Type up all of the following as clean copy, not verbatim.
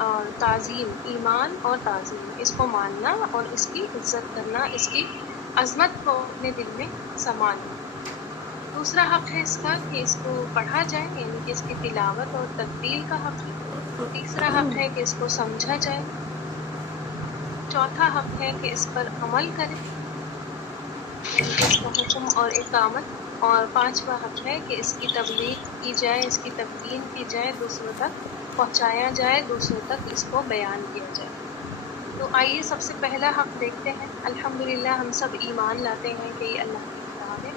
اور تعظیم، ایمان اور تعظیم، اس کو ماننا اور اس کی عزت کرنا، اس کی عظمت کو اپنے دل میں سمانا۔ دوسرا حق ہے اس کا کہ اس کو پڑھا جائے، یعنی کہ اس کی تلاوت اور ترتیل کا حق ہے۔ تیسرا حق ہے کہ اس کو سمجھا جائے۔ چوتھا حق ہے کہ اس پر عمل کرے، یعنی کہ اس کا حکم اور اقامت۔ اور پانچواں حق ہے کہ اس کی تبلیغ کی جائے، اس کی تبیین کی جائے، دوسروں تک پہنچایا جائے، دوسروں تک اس کو بیان کیا جائے۔ تو آئیے سب سے پہلا حق دیکھتے ہیں۔ الحمدللہ ہم سب ایمان لاتے ہیں کہ یہ اللہ کی کتاب ہے۔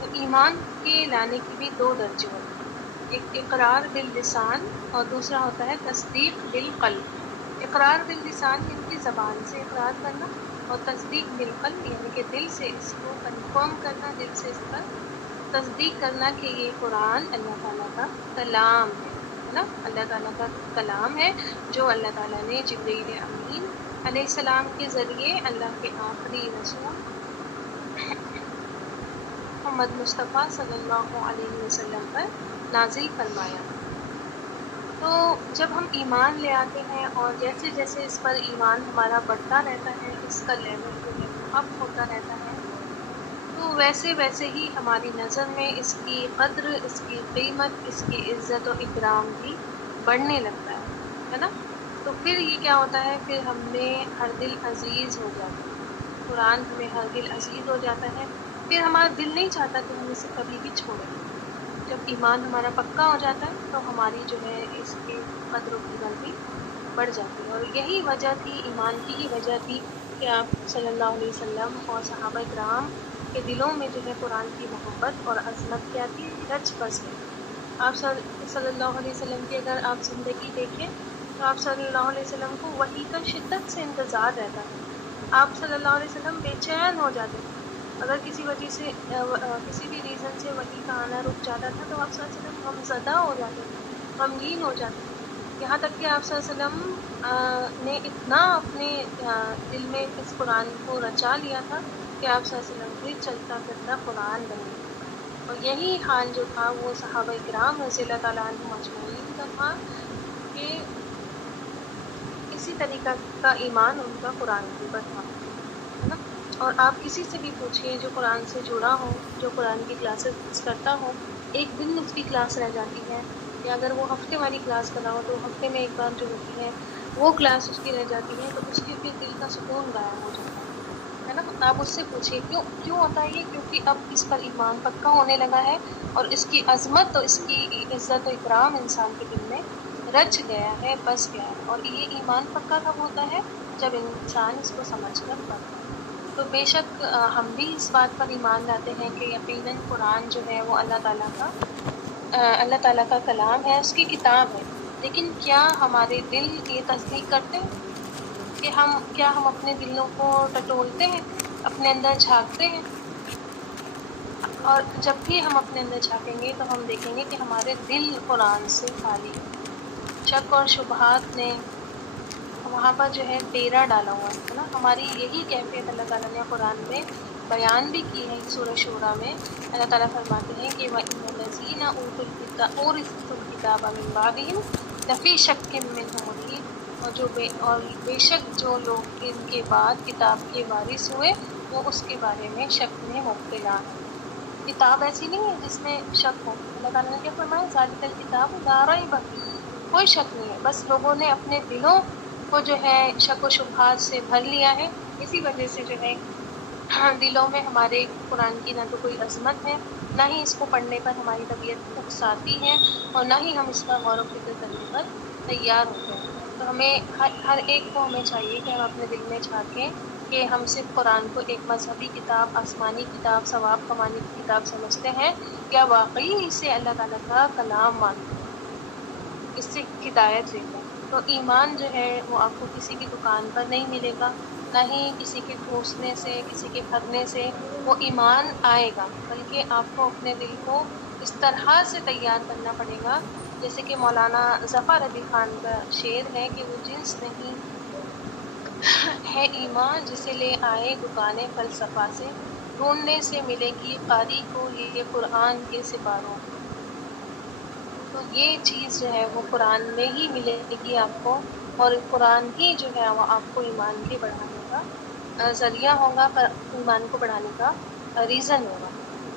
تو ایمان کے لانے کی بھی دو درجے ہوتے ہیں، ایک اقرار باللسان اور دوسرا ہوتا ہے تصدیق بالقلب۔ اقرار باللسان یعنی کہ زبان سے اقرار کرنا، اور تصدیق بالقلب یعنی کہ دل سے اس کو کنفرم کرنا، دل سے اس پر تصدیق کرنا کہ یہ قرآن اللہ تعالیٰ کا کلام ہے نا، اللہ تعالیٰ کا کلام ہے جو اللہ تعالیٰ نے جبرائیل امین علیہ السلام کے ذریعے اللہ کے آخری رسول محمد مصطفیٰ صلی اللہ علیہ وسلم پر نازل فرمایا۔ تو جب ہم ایمان لے آتے ہیں اور جیسے جیسے اس پر ایمان ہمارا بڑھتا رہتا ہے، اس کا لیول جو ہے وہ اپ ہوتا رہتا ہے، تو ویسے ویسے ہی ہماری نظر میں اس کی قدر، اس کی قیمت، اس کی عزت و اکرام بھی بڑھنے لگتا ہے نا۔ تو پھر یہ کیا ہوتا ہے، پھر ہم میں ہر دل عزیز ہو جاتا ہے، قرآن ہمیں ہر دل عزیز ہو جاتا ہے، پھر ہمارا دل نہیں چاہتا کہ ہم اسے کبھی بھی چھوڑیں۔ جب ایمان ہمارا پکا ہو جاتا ہے تو ہماری جو ہے اس کی قدر و قیمت بھی بڑھ جاتی ہے۔ اور یہی وجہ تھی، ایمان کی ہی وجہ تھی کہ آپ صلی اللہ علیہ وسلم اور صحابہ کرام کے دلوں میں جو ہے قرآن کی محبت اور عظمت کیا تھی، رچ بس گئی۔ آپ صلی اللہ علیہ وسلم کی اگر آپ زندگی دیکھیں تو آپ صلی اللہ علیہ وسلم کو وحی کا شدت سے انتظار رہتا ہے۔ آپ صلی اللہ علیہ وسلم بے چین ہو جاتے تھے، اگر کسی وجہ سے کسی بھی ریزن سے وحی کا آنا رک جاتا تھا تو آپ صلی اللہ علیہ وسلم غمزدہ ہو جاتے تھے، غمگین ہو جاتے تھے، یہاں تک کہ آپ صلی اللہ علیہ وسلم نے اتنا اپنے دل میں اس قرآن کو رچا لیا تھا کہ آپ صلی اللہ علیہ وسلم بھی چلتا پھرتا قرآن بن گیا۔ اور یہی حال جو تھا وہ صحابہ کرام رضی اللہ تعالیٰ عنہم اجمعین کا تھا کہ اسی طریقہ کا ایمان ان کا قرآن کے اوپر تھا، ہے نا۔ اور آپ کسی سے بھی پوچھیے جو قرآن سے جڑا ہو، جو قرآن کی کلاسز کرتا ہو، ایک دن اس کی کلاس رہ جاتی ہے، یا اگر وہ ہفتے والی کلاس کر رہا ہو تو ہفتے میں ایک بار جو ہوتی ہے وہ کلاس اس کی رہ جاتی ہے، تو اس کے پھر دل کا سکون غائب ہو جاتا ہے نا۔ آپ اس سے پوچھیے کیوں ہوتا ہے یہ، کیونکہ اب اس پر ایمان پکا ہونے لگا ہے اور اس کی عظمت اور اس کی عزت و اکرام انسان کے دل میں رچ گیا ہے، بس گیا ہے۔ اور یہ ایمان پکا کب ہوتا ہے، جب انسان اس کو سمجھ کر پڑھتا ہے۔ تو بے شک ہم بھی اس بات پر ایمان لاتے ہیں کہ یقیناً قرآن جو ہے وہ اللہ تعالیٰ کا کلام ہے، اس کی کتاب ہے، لیکن کیا ہمارے دل یہ تصدیق کرتے ہیں کہ کیا ہم اپنے دلوں کو ٹٹولتے ہیں، اپنے اندر جھانکتے ہیں؟ اور جب بھی ہم اپنے اندر جھانکیں گے تو ہم دیکھیں گے کہ ہمارے دل قرآن سے خالی ہے، شک اور شبہات نے وہاں پر جو ہے ڈیرا ڈالا ہوا ہے نا۔ ہماری یہی کیفیت اللہ تعالیٰ نے قرآن میں بیان بھی کی ہے۔ سورہ شورى میں اللہ تعالیٰ فرماتے ہیں کہ وَإِنَّ الَّذِينَ أُورِثُوا الْكِتَابَ مِن بَعْدِهِمْ لَفِي شَكٍّ مِّنْهُ مُرِيبٍ، اور بے شک جو لوگ ان کے بعد کتاب کے وارث ہوئے وہ اس کے بارے میں شک میں مبتلا ہیں۔ کتاب ایسی نہیں ہے جس میں شک ہو۔ اللہ تعالیٰ نے کیا فرمایا، ذَلِكَ الْكِتَابُ لَا رَيْبَ فِيهِ، کوئی شک نہیں ہے، بس لوگوں نے اپنے دلوں کو جو ہے شک و شبہات سے بھر لیا ہے۔ اسی وجہ سے جو ہے دلوں میں ہمارے قرآن کی نہ تو کوئی عظمت ہے، نہ ہی اس کو پڑھنے پر ہماری طبیعت اکساتی ہے، اور نہ ہی ہم اس کا غور و فکر کرنے پر تیار ہوتے ہیں۔ تو ہمیں ہر ایک کو ہمیں چاہیے کہ ہم اپنے دل میں جھانکیں کہ ہم صرف قرآن کو ایک مذہبی کتاب، آسمانی کتاب، ثواب کمانے کی کتاب سمجھتے ہیں، یا واقعی اسے اللہ تعالیٰ کا کلام مانتے ہیں، اس سے ہدایت لیتے ہیں۔ تو ایمان جو ہے وہ آپ کو کسی بھی دکان پر نہیں ملے گا، نہ ہی کسی کے ٹھوسنے سے، کسی کے بھرنے سے وہ ایمان آئے گا، بلکہ آپ کو اپنے دل کو اس طرح سے تیار کرنا پڑے گا، جیسے کہ مولانا ظفر علی خان کا شعر ہے کہ وہ جنس نہیں ہے ایمان جسے لے آئے دکان فلسفہ سے، ڈھونڈنے سے ملے گی قاری کو یہ قرآن کے سپاروں۔ تو یہ چیز جو ہے وہ قرآن میں ہی ملے گی آپ کو، اور قرآن ہی جو ہے وہ آپ کو ایمان کے بڑھانے کا ذریعہ ہوگا، ایمان کو بڑھانے کا ریزن ہوگا۔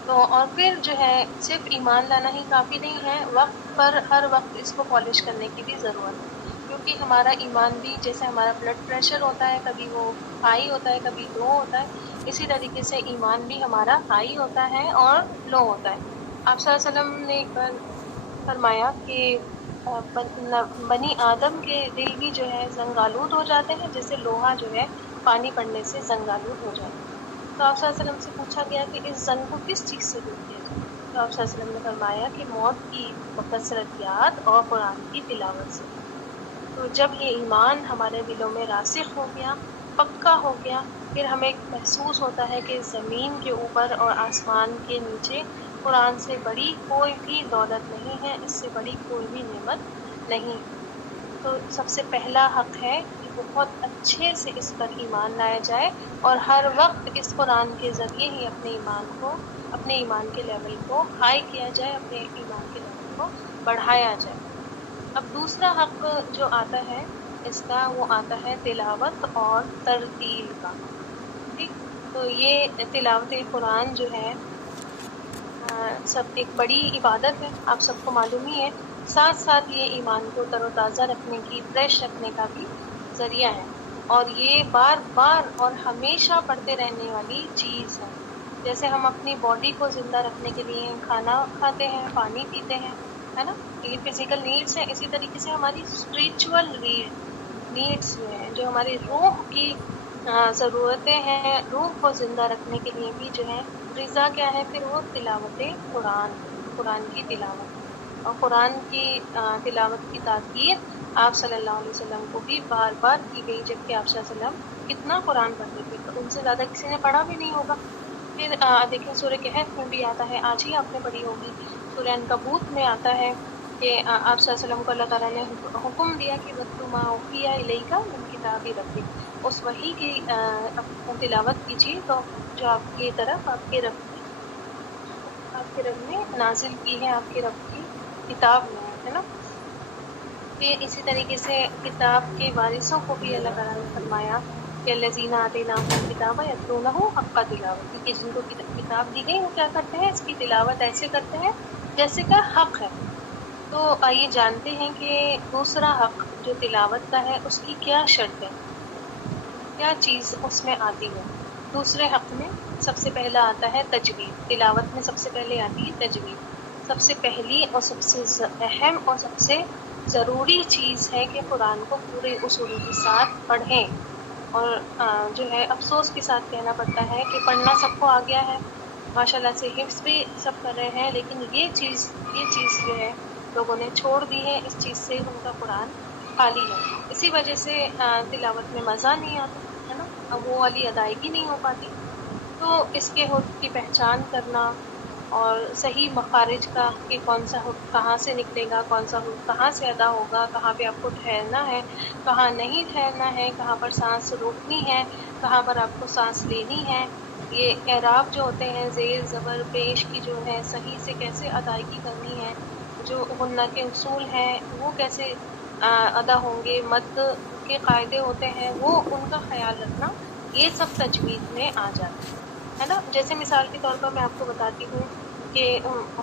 تو اور پھر جو ہے صرف ایمان لانا ہی کافی نہیں ہے، وقت پر ہر وقت اس کو پالش کرنے کی بھی ضرورت ہے، کیونکہ ہمارا ایمان بھی جیسے ہمارا بلڈ پریشر ہوتا ہے، کبھی وہ ہائی ہوتا ہے کبھی لو ہوتا ہے، اسی طریقے سے ایمان بھی ہمارا ہائی ہوتا ہے اور لو ہوتا ہے۔ آپ صلی اللہ علیہ وسلم نے ایک بار فرمایا کہ بنی آدم کے دل بھی جو ہے زنگالود ہو جاتے ہیں، جیسے لوہا جو ہے پانی پڑنے سے زنگالود ہو جاتا ہے۔ تو آپ صلی اللہ علیہ وسلم سے پوچھا گیا کہ اس زنگ کو کس چیز سے دور کیا جائے؟ تو آپ صلی اللہ علیہ وسلم نے فرمایا کہ موت کی بکثرت یاد اور قرآن کی تلاوت سے۔ تو جب یہ ایمان ہمارے دلوں میں راسخ ہو گیا، پکا ہو گیا، پھر ہمیں محسوس ہوتا ہے کہ زمین کے اوپر اور آسمان کے نیچے قرآن سے بڑی کوئی بھی دولت نہیں ہے، اس سے بڑی کوئی بھی نعمت نہیں ہے۔ تو سب سے پہلا حق ہے کہ بہت اچھے سے اس پر ایمان لایا جائے اور ہر وقت اس قرآن کے ذریعے ہی اپنے ایمان کے لیول کو ہائی کیا جائے، اپنے ایمان کے لیول کو بڑھایا جائے۔ اب دوسرا حق جو آتا ہے اس کا، وہ آتا ہے تلاوت اور ترتیل کا، ٹھیک؟ تو یہ تلاوت قرآن جو ہے سب ایک بڑی عبادت ہے، آپ سب کو معلوم ہی ہے، ساتھ ساتھ یہ ایمان کو تر و تازہ رکھنے کی، فریش رکھنے کا بھی ذریعہ ہے، اور یہ بار بار اور ہمیشہ پڑھتے رہنے والی چیز ہے۔ جیسے ہم اپنی باڈی کو زندہ رکھنے کے لیے کھانا کھاتے ہیں، پانی پیتے ہیں، ہے نا، یہ فزیکل نیڈس ہیں، اسی طریقے سے ہماری اسپریچول نیڈس جو ہیں، جو ہماری روح کی ضرورتیں ہیں، روح کو زندہ رکھنے کے لیے بھی جو ہے غذا کیا ہے، پھر وہ تلاوت قرآن ہے، قرآن کی تلاوت ہے۔ اور قرآن کی تلاوت کی تاکید آپ صلی اللہ علیہ وسلم کو بھی بار بار کی گئی، جبکہ آپ صلی اللہ علیہ وسلم کتنا قرآن پڑھتے تھے، تو ان سے زیادہ کسی نے پڑھا بھی نہیں ہوگا۔ پھر دیکھیں سورہ کہف میں بھی آتا ہے، آج ہی آپ نے پڑھی ہوگی، سورہ عنکبوت میں آتا ہے کہ آپ صلی اللہ علیہ وسلم کو اللہ تعالیٰ نے حکم دیا کہ وَاتْلُ مَا أُوحِیَ إِلَيْکَ مِن کتابِ رَبِّک، اس وحی کی تلاوت کیجیے تو جو آپ کی طرف آپ کے رب نے نازل کی ہے، آپ کے رب کی کتاب میں ہے نا۔ پھر اسی طریقے سے کتاب کے وارثوں کو بھی اللہ تعالیٰ نے فرمایا کہ الذین آتیناہم الکتاب یتلونہ حق تلاوتہ، کہ جن کو کتاب دی گئی وہ کیا کرتے ہیں، اس کی تلاوت ایسے کرتے ہیں جیسے کا حق ہے۔ تو آئیے جانتے ہیں کہ دوسرا حق جو تلاوت کا ہے اس کی کیا شرط ہے، کیا چیز اس میں آتی ہے۔ دوسرے حق میں سب سے پہلا آتا ہے تجوید، تلاوت میں سب سے پہلے آتی ہے تجوید۔ سب سے پہلی اور سب سے اہم اور سب سے ضروری چیز ہے کہ قرآن کو پورے اصول کے ساتھ پڑھیں، اور جو ہے افسوس کے ساتھ کہنا پڑتا ہے کہ پڑھنا سب کو آ گیا ہے، ماشاءاللہ سے حفظ بھی سب کر رہے ہیں، لیکن یہ چیز جو ہے لوگوں نے چھوڑ دی ہے، اس چیز سے ان کا قرآن خالی ہے۔ اسی وجہ سے تلاوت میں مزہ نہیں آتا ہے نا، اب وہ والی ادائیگی نہیں ہو پاتی۔ تو اس کے حروف کی پہچان کرنا اور صحیح مخارج کا کہ کون سا حرف کہاں سے نکلے گا، کون سا حرف کہاں سے ادا ہوگا، کہاں پہ آپ کو ٹھہرنا ہے، کہاں نہیں ٹھہرنا ہے، کہاں پر سانس روکنی ہے، کہاں پر آپ کو سانس لینی ہے، یہ اعراب جو ہوتے ہیں، زیر زبر پیش کی جو ہے صحیح سے کیسے ادائیگی کرنی ہے، جو غنہ کے اصول ہیں وہ کیسے ادا ہوں گے، مد کے قاعدے ہوتے ہیں وہ ان کا خیال رکھنا، یہ سب تجوید میں آ جاتا ہے نا۔ جیسے مثال کے طور پر میں آپ کو بتاتی ہوں کہ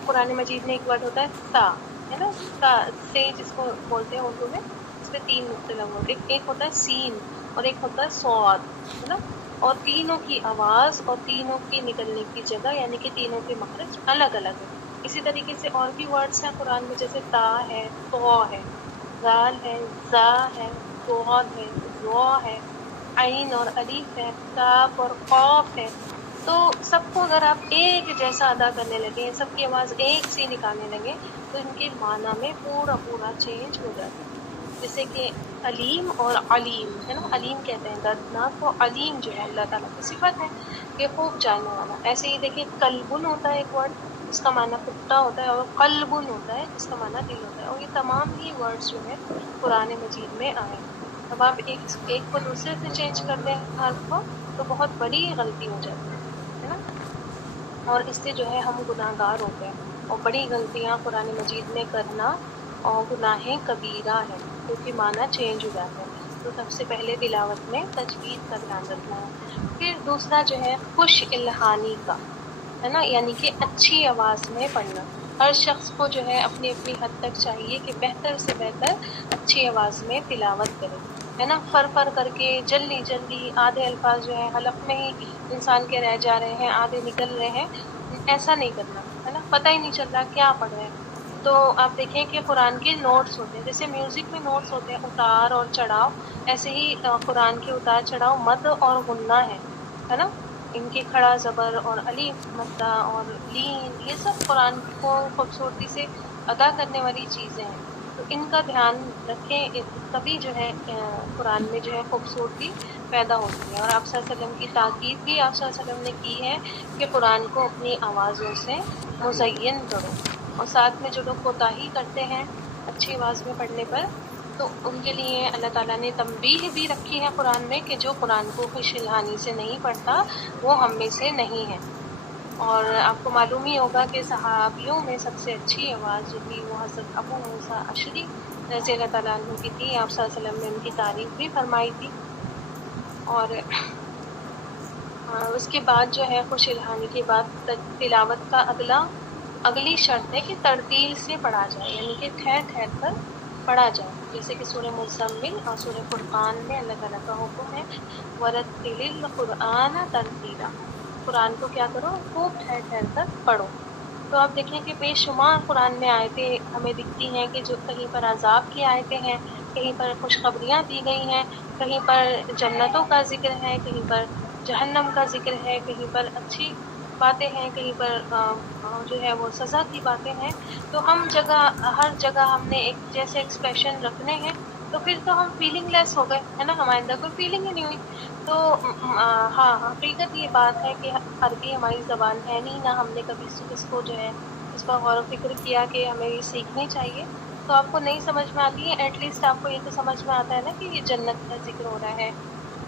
قرآن مجید میں ایک ورڈ ہوتا ہے تا، ہے نا، تا سے جس کو بولتے ہیں اردو میں، اس پہ 3 نقطے لگے ہوتے ہیں، ایک ہوتا ہے سین اور ایک ہوتا ہے صاد، ہے نا، اور تینوں کی آواز اور تینوں کی نکلنے کی جگہ یعنی کہ تینوں کے مخرج الگ الگ ہے۔ اسی طریقے سے اور بھی ورڈز ہیں قرآن میں، جیسے تا ہے، تو ہے، زال ہے، زا ہے، صاد ہے، ذو ہے، عین اور الف ہے، کاف اور قاف ہے۔ تو سب کو اگر آپ ایک جیسا ادا کرنے لگے، سب کی آواز ایک سی نکالنے لگے، تو ان کے معنی میں پورا چینج ہو جاتا ہے۔ جیسے کہ علیم اور علیم ہے نا، علیم کہتے ہیں دردناک، تو علیم جو ہے اللہ تعالیٰ کی صفت ہے کہ خوب جاننے والا۔ ایسے ہی دیکھیں قلبن ہوتا ہے ایک ورڈ جس کا معنی کتا ہوتا ہے، اور قلبن ہوتا ہے جس کا معنی دل ہوتا ہے، اور یہ تمام ہی ورڈز جو ہیں قرآن مجید میں آئے ہیں۔ اب آپ ایک کو دوسرے سے چینج کر دیں حرف کو تو بہت بڑی غلطی ہو جاتی ہے نا، اور اس سے جو ہے ہم گناہ گار ہوتے ہیں، اور بڑی غلطیاں قرآن مجید میں کرنا اور گناہ کبیرہ ہے۔ کیونکہ معنی چینج ہو جاتا ہے. تو سب سے پہلے تلاوت میں تجوید کا دھیان رکھنا ہے. پھر دوسرا جو ہے خوش الہانی کا ہے نا، یعنی کہ اچھی آواز میں پڑھنا. ہر شخص کو جو ہے اپنی اپنی حد تک چاہیے کہ بہتر سے بہتر اچھی آواز میں تلاوت کرے، ہے نا. فر کر کے جلدی جلدی آدھے الفاظ جو ہے حلق میں ہی انسان کے رہ جا رہے ہیں، آدھے نکل رہے ہیں. ایسا نہیں کرنا، ہے نا. پتہ ہی نہیں چل رہا کیا پڑھ رہے ہیں. تو آپ دیکھیں کہ قرآن کے نوٹس ہوتے ہیں، جیسے میوزک میں نوٹس ہوتے ہیں اتار اور چڑھاؤ، ایسے ہی قرآن کے اتار چڑھاؤ مد اور غنہ ہے نا. ان کے کھڑا زبر اور الف مدہ اور لین، یہ سب قرآن کو خوبصورتی سے ادا کرنے والی چیزیں ہیں. تو ان کا دھیان رکھیں، تبھی جو ہے قرآن میں جو ہے خوبصورتی پیدا ہوتی ہے. اور آپ صلی اللہ علیہ وسلم کی تاکید بھی آپ صلی اللہ علیہ وسلم نے کی ہے کہ قرآن کو اپنی آوازوں سے مزین کرو. اور ساتھ میں جو لوگ کوتاہی کرتے ہیں اچھی آواز میں پڑھنے پر، تو ان کے لیے اللہ تعالیٰ نے تنبیہ بھی رکھی ہے قرآن میں کہ جو قرآن کو خوش الہانی سے نہیں پڑھتا وہ ہم میں سے نہیں ہے. اور آپ کو معلوم ہی ہوگا کہ صحابیوں میں سب سے اچھی آواز جو تھی وہ حضرت ابو موسیٰ اشعری رضی اللہ تعالیٰ عنہ کی تھی. آپ صلی اللہ علیہ وسلم نے ان کی تعریف بھی فرمائی تھی. اور اس کے بعد جو ہے خوش الہانی کے بعد تلاوت کا اگلی شرط ہے کہ ترتیل سے پڑھا جائے، یعنی کہ ٹھہر ٹھہر کر پڑھا جائے. جیسے کہ سورہ مزمل اور سورہ فرقان میں اللہ تعالیٰ کا حکم ہے وَرَتِّلِ الْقُرْآنَ تَرْتِیلًا، قرآن کو کیا کرو، خوب ٹھہر ٹھہر کر پڑھو. تو آپ دیکھیں کہ بے شمار قرآن میں آیتیں ہمیں دکھتی ہیں کہ جو کہیں پر عذاب کی آیتیں ہیں، کہیں پر خوشخبریاں دی گئی ہیں، کہیں پر جنتوں کا ذکر ہے، کہیں پر جہنم کا ذکر ہے، کہیں پر اچھی باتیں ہیں، کہیں پر جو ہے وہ سزا کی باتیں ہیں. تو ہر جگہ ہم نے ایک جیسے ایکسپریشن رکھنے ہیں، تو پھر تو ہم فیلنگ لیس ہو گئے، ہے نا. ہمارے اندر کوئی فیلنگ ہی نہیں ہوئی. تو ہاں، حقیقت یہ بات ہے کہ عربی ہماری زبان ہے نہیں، نہ ہم نے کبھی اس کو جو ہے اس پر غور و فکر کیا کہ ہمیں یہ سیکھنی چاہیے. تو آپ کو نہیں سمجھ میں آتی ہے، ایٹ لیسٹ آپ کو یہ تو سمجھ میں آتا ہے نا کہ یہ جنت کا ذکر ہو رہا ہے،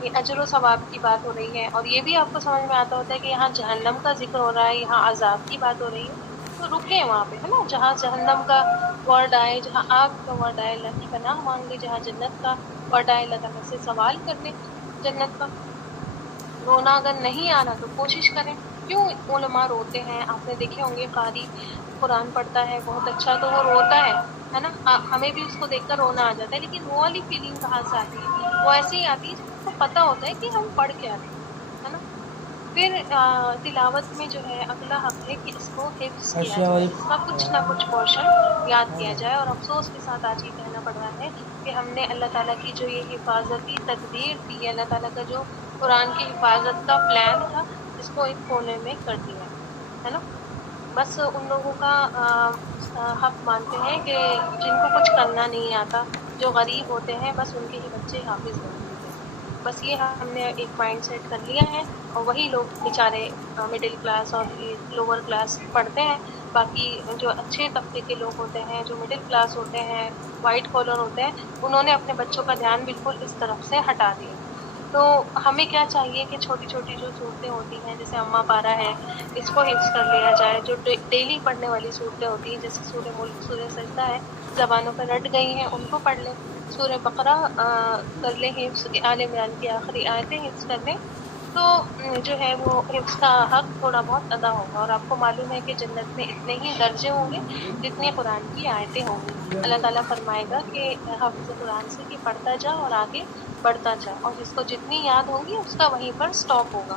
یہ اجر و ثواب کی بات ہو رہی ہے. اور یہ بھی آپ کو سمجھ میں آتا ہوتا ہے کہ یہاں جہنم کا ذکر ہو رہا ہے، یہاں عذاب کی بات ہو رہی ہے. تو رکیں وہاں پہ، ہے نا. جہاں جہنم کا ورڈ آئے، جہاں آگ کا ورڈ آئے اللہ کی پناہ مانگ لے، جہاں جنت کا ورڈ آئے اللہ تعالیٰ سے سوال کر لیں جنت کا. رونا اگر نہیں آ رہا تو کوشش کریں. کیوں علماء روتے ہیں؟ آپ نے دیکھے ہوں گے قاری قرآن پڑھتا ہے بہت اچھا تو وہ روتا ہے نا. ہمیں بھی اس کو دیکھ کر رونا آ جاتا ہے، لیکن وہ والی فیلنگ کہاں سے آتی ہے؟ وہ ایسے ہی آتی ہے جب اس کو پتا ہوتا ہے کہ ہم پڑھ کیا رہے ہیں، ہے نا. پھر تلاوت میں جو ہے اگلا حق ہے کہ اس کو حفظ کیا السلام جائے، اس علیکم. کا کچھ نہ کچھ پورشن یاد کیا جائے. اور افسوس کے ساتھ آج یہ کہنا پڑ رہا ہے کہ ہم نے اللہ تعالیٰ کی جو یہ حفاظتی تدبیر تھی، اللہ تعالیٰ کا جو قرآن کی حفاظت کا پلان تھا، اس کو ایک کونے میں کر دیا ہے نا. بس ان لوگوں کا حق مانتے ہیں کہ جن کو کچھ کرنا نہیں آتا، جو غریب ہوتے ہیں، بس ان کے ہی بچے حافظ بن جاتے ہیں. بس یہ ہم نے ایک مائنڈ سیٹ کر لیا ہے، اور وہی لوگ بیچارے مڈل کلاس اور لوور کلاس پڑھتے ہیں. باقی جو اچھے طبقے کے لوگ ہوتے ہیں، جو مڈل کلاس ہوتے ہیں، وائٹ کالر ہوتے ہیں، انہوں نے اپنے بچوں کا دھیان بالکل اس طرف سے ہٹا دیا. تو ہمیں کیا چاہیے کہ چھوٹی چھوٹی جو صورتیں ہوتی ہیں، جیسے اماں پارا ہے، اس کو حفظ کر لیا جائے. جو ڈیلی پڑھنے والی صورتیں ہوتی ہیں، جیسے سورہ ملک، سورہ سجدہ ہے، زبانوں پہ رٹ گئی ہیں، ان کو پڑھ لیں. سورہ بقرہ کر لیں حفظ، آل عمران کی آخری آیتیں حفظ کر لیں. تو جو ہے وہ حفظ کا حق تھوڑا بہت ادا ہوگا. اور آپ کو معلوم ہے کہ جنت میں اتنے ہی درجے ہوں گے جتنی قرآن کی آیتیں ہوں گی. اللہ تعالیٰ فرمائے گا کہ حافظ قرآن سے کہ پڑھتا جا اور آگے بڑھتا جا، اور جس کو جتنی یاد ہوگی اس کا وہیں پر سٹاپ ہوگا.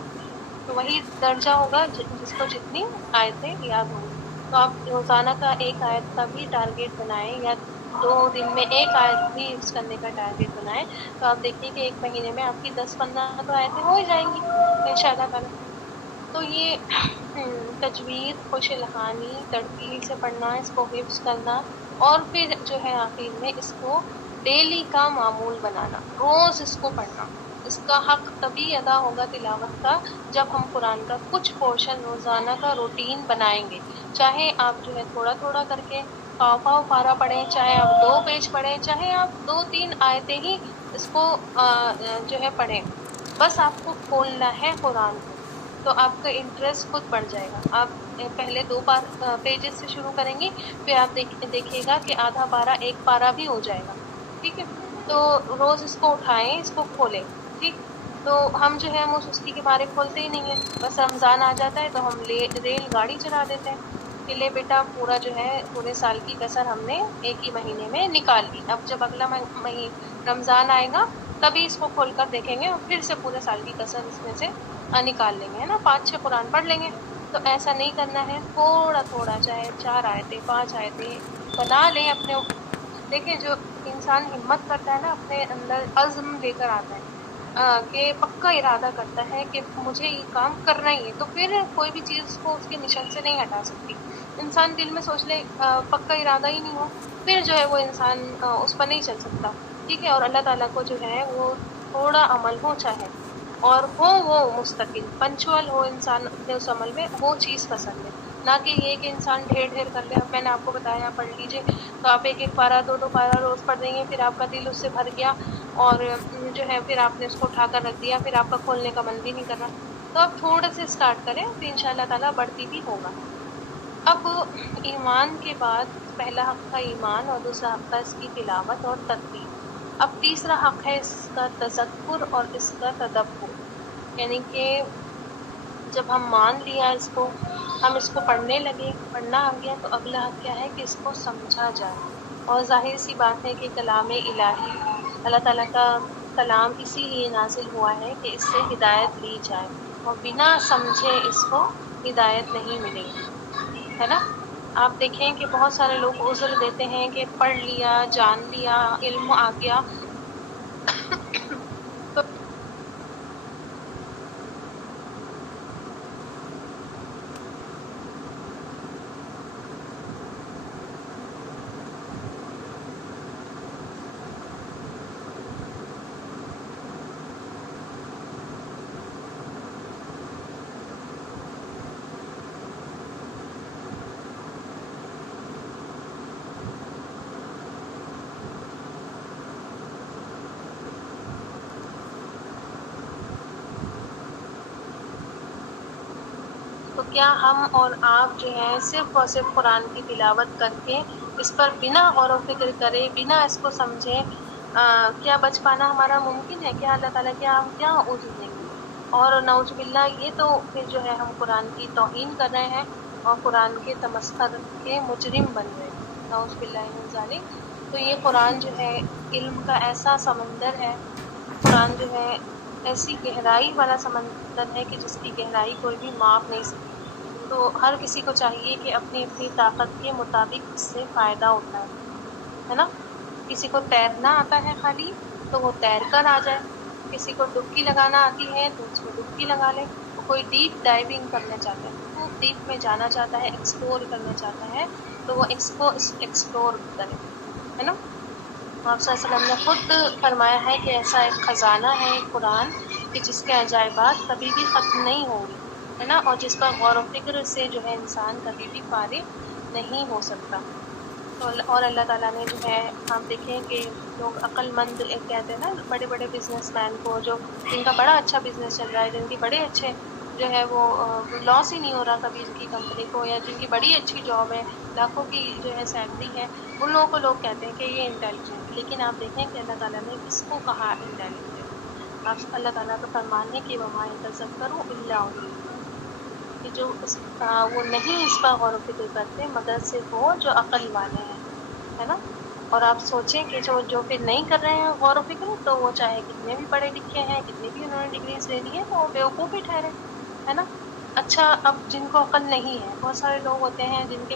تو وہی درجہ ہوگا جس کو جتنی آیتیں یاد ہوں گی. تو آپ روزانہ کا ایک آیت کا بھی ٹارگیٹ بنائیں، یا 2 دن میں ایک آیت بھی حفظ کرنے کا ٹارگیٹ بنائیں. تو آپ دیکھیے کہ ایک مہینے میں آپ کی 10-15 تو آیتیں ہو ہی جائیں گی انشاءاللہ تعالیٰ. تو یہ تجوید، خوش الہانی، ترتیل سے پڑھنا، اس کو حفظ کرنا، اور پھر جو ہے آخر میں اس کو ڈیلی کا معمول بنانا، روز اس کو پڑھنا. اس کا حق تبھی ادا ہوگا تلاوت کا جب ہم قرآن کا کچھ پورشن روزانہ کا روٹین بنائیں گے. چاہے آپ جو ہے تھوڑا تھوڑا کر کے پاؤ پارا پڑھیں، چاہے آپ 2 پیج پڑھیں، چاہے آپ 2-3 آیتیں ہی اس کو جو ہے پڑھیں. بس آپ کو کھولنا ہے قرآن کو، تو آپ کا انٹرسٹ خود بڑھ جائے گا. آپ پہلے 2 پیجز سے شروع کریں گی، پھر آپ دیکھیے گا کہ آدھا پارا، 1 پارا بھی ہو جائے گا. ٹھیک ہے، تو روز اس کو اٹھائیں، اس کو کھولیں، ٹھیک۔ تو ہم جو ہے وہ سستی کے مارے کھولتے ہی نہیں ہیں، بس رمضان آ جاتا ہے تو ہم ریل گاڑی چلا دیتے ہیں کہ لے بیٹا پورا جو ہے پورے سال کی کسر ہم نے ایک ہی مہینے میں نکال لی، اب جب اگلا رمضان آئے گا تبھی اس کو کھول کر دیکھیں گے اور پھر سے پورے سال کی کسر اس میں سے نکال لیں گے، ہے نا، 5-6 قرآن پڑھ لیں گے۔ تو ایسا نہیں کرنا ہے، تھوڑا تھوڑا، چاہے 4 آیتیں 5 آیتیں بنا لیں اپنے۔ دیکھیں جو انسان ہمت کرتا ہے نا، اپنے اندر عزم لے کر آتا ہے کہ پکا ارادہ کرتا ہے کہ مجھے یہ کام کرنا ہی ہے، تو پھر کوئی بھی چیز کو اس کے مشن سے نہیں ہٹا سکتی۔ انسان دل میں سوچ لے پکا ارادہ ہی نہیں ہو، پھر جو ہے وہ انسان اس پر نہیں چل سکتا، ٹھیک ہے۔ اور اللہ تعالیٰ کو جو ہے وہ تھوڑا عمل ہو چاہے اور ہو وہ مستقل پنچول ہو انسان اپنے اس عمل میں، وہ چیز پسند ہے، نہ کہ یہ کہ انسان ڈھیر ڈھیر کر لے۔ اب میں نے آپ کو بتایا پڑھ لیجئے، تو آپ ایک ایک پارہ 2 2 پارہ روز پڑھ دیں گے، پھر آپ کا دل اس سے بھر گیا اور جو ہے پھر آپ نے اس کو اٹھا کر رکھ دیا، پھر آپ کا کھولنے کا من بھی نہیں کر رہا۔ تو آپ تھوڑے سے اسٹارٹ کریں تو انشاءاللہ تعالیٰ بڑھتی بھی ہوگا۔ اب ایمان کے بعد پہلا حق تھا ایمان اور دوسرا حق تھا اس کی تلاوت اور تدبیر۔ اب تیسرا حق ہے اس کا تذکر اور اس کا تدبر، یعنی کہ جب ہم مان لیا اس کو، ہم اس کو پڑھنے لگے، پڑھنا آ گیا، تو اگلا حق کیا ہے کہ اس کو سمجھا جائے۔ اور ظاہر سی بات ہے کہ کلام الہی اللہ تعالیٰ کا کلام اسی لیے نازل ہوا ہے کہ اس سے ہدایت لی جائے، اور بنا سمجھے اس کو ہدایت نہیں ملے گی، ہے نا۔ آپ دیکھیں کہ بہت سارے لوگ عذر دیتے ہیں کہ پڑھ لیا، جان لیا، علم آ گیا، تو تو کیا ہم اور آپ جو ہیں صرف اور صرف قرآن کی تلاوت کر کے اس پر بنا غور و فکر کرے، بنا اس کو سمجھے کیا بچ پانا ہمارا ممکن ہے؟ کیا اللہ تعالیٰ کیا ہم کیا عذر دیں گے؟ اور نعوذ باللہ یہ تو پھر جو ہے ہم قرآن کی توہین کر رہے ہیں اور قرآن کے تمسخر کے مجرم بن رہے ہیں، نعوذ باللہ من ذالک۔ تو یہ قرآن جو ہے علم کا ایسا سمندر ہے، قرآن جو ہے ایسی گہرائی والا سمندر ہے کہ جس کی گہرائی کوئی بھی ماپ نہیں سکتی۔ تو ہر کسی کو چاہیے کہ اپنی اپنی طاقت کے مطابق اس سے فائدہ اٹھائے، ہے نا۔ کسی کو تیرنا آتا ہے خالی تو وہ تیر کر آ جائے، کسی کو ڈبکی لگانا آتی ہے تو اس میں ڈبکی لگا لے، کوئی ڈیپ ڈائیونگ کرنا چاہتا ہے، خوب ڈیپ میں جانا چاہتا ہے، ایکسپلور کرنا چاہتا ہے، تو وہ ایکسپلور کرے، ہے نا۔ آپ صلی اللہ علیہ وسلم نے خود فرمایا ہے کہ ایسا ایک خزانہ ہے قرآن کہ جس کے عجائبات کبھی بھی ختم نہیں ہوں گے، ہے نا، اور جس پر غور و فکر سے جو ہے انسان کبھی بھی فارغ نہیں ہو سکتا۔ تو اور اللہ تعالیٰ نے جو ہے، آپ دیکھیں کہ لوگ عقل مند کہتے ہیں نا، بڑے بڑے بزنس مین کو، جو جن کا بڑا اچھا بزنس چل رہا ہے، جن کی بڑے اچھے جو ہے وہ لاس ہی نہیں ہو رہا کبھی ان کی کمپنی کو، یا جن کی بڑی اچھی جاب ہے، لاکھوں کی جو ہے سیلری ہے، ان لوگوں کو لوگ کہتے ہیں کہ یہ انٹیلیجنٹ۔ لیکن آپ دیکھیں کہ اللہ تعالیٰ نے کس کو کہا انٹیلیجنٹ؟ آپ اللہ تعالیٰ کا فرمان ہے کہ وَمَا يَتَذَكَّرُ إِلَّا أُولُو الْأَلْبَابِ، کہ جو وہ نہیں اس پر غور و فکر کرتے مگر صرف وہ جو عقل والے ہیں، ہے نا۔ اور آپ سوچیں کہ جو پھر نہیں کر رہے ہیں غور و فکر، تو وہ چاہے کتنے بھی پڑھے لکھے ہیں، کتنی بھی انہوں نے ڈگریز لے لی ہیں، تو وہ بیوقوف ہی ٹھہرے، ہے نا۔ اچھا، اب جن کو عقل نہیں ہے، بہت سارے لوگ ہوتے ہیں جن کے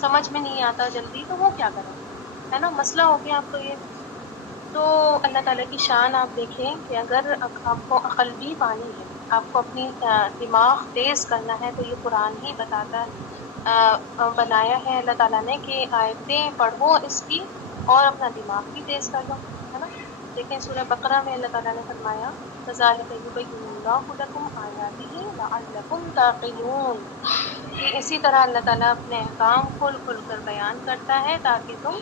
سمجھ میں نہیں آتا جلدی، تو وہ کیا کریں، ہے نا، مسئلہ ہو گیا اب تو یہ۔ تو اللہ تعالیٰ کی شان آپ دیکھیں کہ اگر آپ کو عقل بھی پانی ہے، آپ کو اپنی دماغ تیز کرنا ہے، تو یہ قرآن ہی بتاتا بنایا ہے اللہ تعالیٰ نے کہ آیتیں پڑھو اس کی اور اپنا دماغ بھی تیز کر لو، ہے نا۔ دیکھیں سورہ بقرہ میں اللہ تعالیٰ نے فرمایا كَذَلِكَ يُبَيِّنُ اللَّهُ لَكُمْ آيَاتِهِ لَعَلَّكُمْ تَعْقِلُونَ، کہ اسی طرح اللہ تعالیٰ اپنے احکام کھول کھول کر بیان کرتا ہے تاکہ تم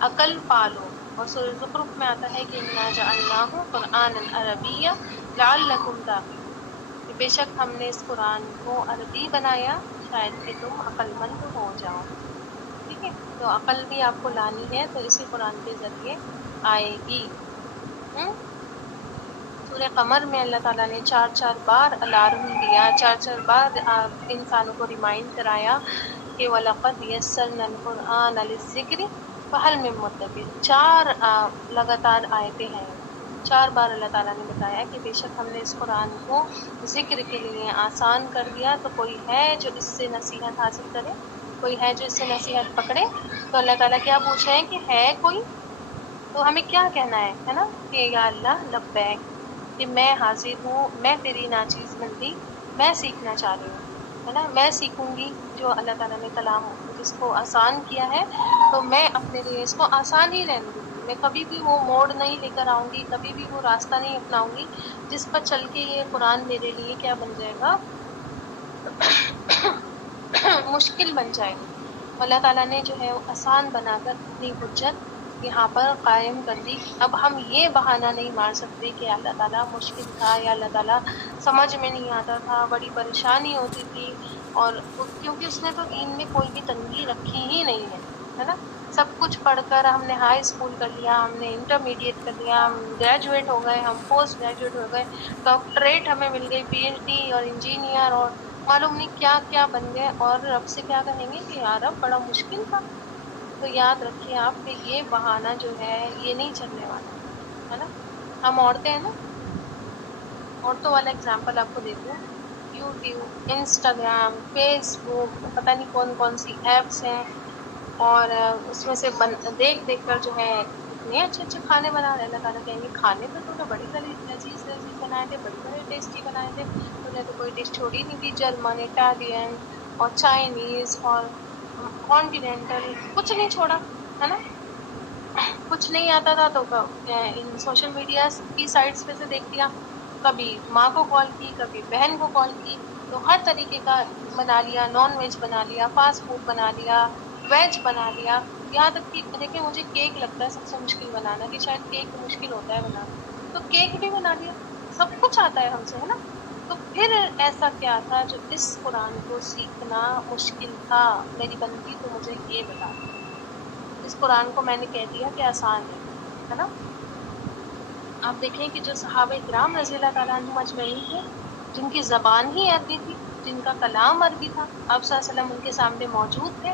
عقل پالو۔ اور سورہ زخرف میں آتا ہے کہ إِنَّا جَعَلْنَاهُ قُرْآنًا عَرَبِيًّا لَعَلَّكُمْ تَعْقِلُونَ، کہ بے شک ہم نے اس قرآن کو عربی بنایا شاید کہ تم عقل مند ہو جاؤ، ٹھیک ہے۔ تو عقل بھی آپ کو لانی ہے تو اسی قرآن کے ذریعے آئے گی۔ سورہ قمر میں اللہ تعالیٰ نے 4 بار الارم دیا، 4 بار انسانوں کو ریمائنڈ کرایا کہ وَلَقَدْ يَسَّرْنَا الْقُرْآنَ لِلذِّكْرِ فَهَلْ مِن مُّدَّكِرٍ۔ 4 لگاتار آیتیں ہیں، 4 بار اللہ تعالیٰ نے بتایا کہ بے شک ہم نے اس قرآن کو ذکر کے لیے آسان کر دیا، تو کوئی ہے جو اس سے نصیحت حاصل کرے، کوئی ہے جو اس سے نصیحت پکڑے۔ تو اللہ تعالیٰ کیا پوچھ رہے ہیں کہ ہے کوئی؟ تو ہمیں کیا کہنا ہے نا کہ یا اللہ لبیک، کہ میں حاضر ہوں، میں تیری ناچیز بندی، میں سیکھنا چاہ رہی ہوں، ہے نا، میں سیکھوں گی جو اللہ تعالیٰ نے کلام جس کو آسان کیا ہے، تو میں اپنے لیے اس کو آسان ہی رہنے دوں گی، میں کبھی بھی وہ موڑ نہیں لے کر آؤں گی، کبھی بھی وہ راستہ نہیں اپناؤں گی جس پر چل کے یہ قرآن میرے لیے کیا بن جائے گا، مشکل بن جائے گا۔ اللہ تعالیٰ نے جو ہے وہ آسان بنا کر اپنی حجت یہاں پر قائم کر دی۔ اب ہم یہ بہانہ نہیں مار سکتے کہ اللہ تعالیٰ مشکل تھا یا اللہ تعالیٰ سمجھ میں نہیں آتا تھا، بڑی پریشانی ہوتی تھی، اور کیونکہ اس نے تو دین میں کوئی بھی تنگی رکھی ہی نہیں ہے نا۔ سب کچھ پڑھ کر ہم نے ہائی اسکول کر لیا، ہم نے انٹرمیڈیٹ کر لیا، ہم گریجویٹ ہو گئے، ہم پوسٹ گریجویٹ ہو گئے، ڈاکٹریٹ ہمیں مل گئی، پی ایچ ڈی اور انجینئر اور معلوم نہیں کیا کیا بن گئے، اور رب سے کیا کہیں گے کہ یار اب بڑا مشکل تھا۔ تو یاد رکھیے آپ کہ یہ بہانہ جو ہے یہ نہیں چلنے والا ہے نا۔ ہم عورتیں ہیں نا، عورتوں والا اگزامپل آپ کو دیتی ہوں، یوٹیوب، انسٹاگرام، فیس بک، پتہ نہیں کون کون سی ایپس ہیں، اور اس میں سے دیکھ دیکھ کر جو ہے اتنے اچھے اچھے کھانے بنا رہے ہیں۔ اللہ تعالیٰ کہیں گے کھانے تو تم نے بڑی لذیذ بنائے تھے، بڑے بڑے ٹیسٹی بنائے تھے، تم نے تو کوئی ڈش چھوڑی نہیں تھی، جرمن، اٹالین اور چائنیز اور کانٹینینٹل، کچھ نہیں چھوڑا ہے نا۔ کچھ نہیں آتا تھا تو ان سوشل میڈیا کی سائٹس پہ سے دیکھ لیا، کبھی ماں کو کال کی، کبھی بہن کو کال کی، تو ہر طریقے کا بنا لیا، نان ویج بنا لیا، فاسٹ فوڈ بنا لیا، ویج بنا لیا، یہاں تک کہ دیکھیں مجھے کیک لگتا ہے سب سے مشکل بنانا، کہ شاید کیک مشکل ہوتا ہے بنانا، تو کیک بھی بنا لیا، سب کچھ آتا ہے ہم سے، ہے نا۔ تو پھر ایسا کیا تھا جو اس قرآن کو سیکھنا مشکل تھا؟ میری بندی تو مجھے یہ بتا، اس قرآن کو میں نے کہہ دیا کہ آسان ہے نا۔ آپ دیکھیں کہ جو صحابہ کرام رضی اللہ تعالیٰ عنہم اجمعین تھے، جن کی زبان ہی عربی تھی، جن کا کلام عربی تھا، آپ صلی اللہ علیہ وسلم ان کے سامنے موجود تھے،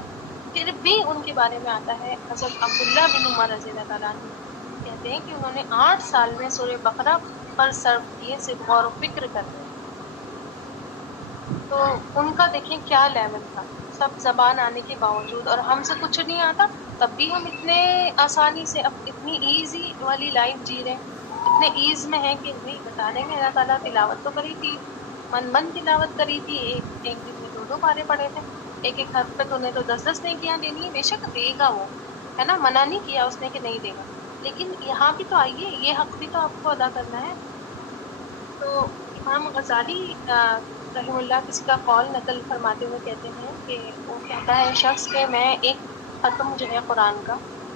پھر بھی ان کے بارے میں آتا ہے حضرت عبداللہ بن عمر رضی اللہ تعالیٰ عنہ کہتے ہیں کہ انہوں نے 8 سال میں سورہ بقرہ پر صرف کیے، صرف غور و فکر کر رہے، تو ان کا دیکھیں کیا لیول تھا، سب زبان آنے کے باوجود، اور ہم سے کچھ نہیں آتا تب بھی ہم اتنے آسانی سے اب اتنی ایزی والی لائف جی رہے ہیں، اتنے ایز میں ہیں کہ نہیں بتا رہے ہیں۔ اللہ تعالیٰ تلاوت تو کری تھی، من تلاوت کری تھی، ایک دن میں 2 پارے پڑے تھے، ایک حرف پہ تو نے تو 10 نیکیاں دینی ہے، بے شک دے گا وہ، ہے نا، منع نہیں کیا اس نے کہ نہیں دے گا، لیکن یہاں بھی تو آئیے، یہ حق بھی تو آپ کو ادا کرنا ہے۔ تو امام غزالی رحم اللہ کسی کا قول نقل فرماتے ہوئے کہتے ہیں کہ وہ کہتا ہے شخص کہ میں ایک ختم جو ہے قرآن کا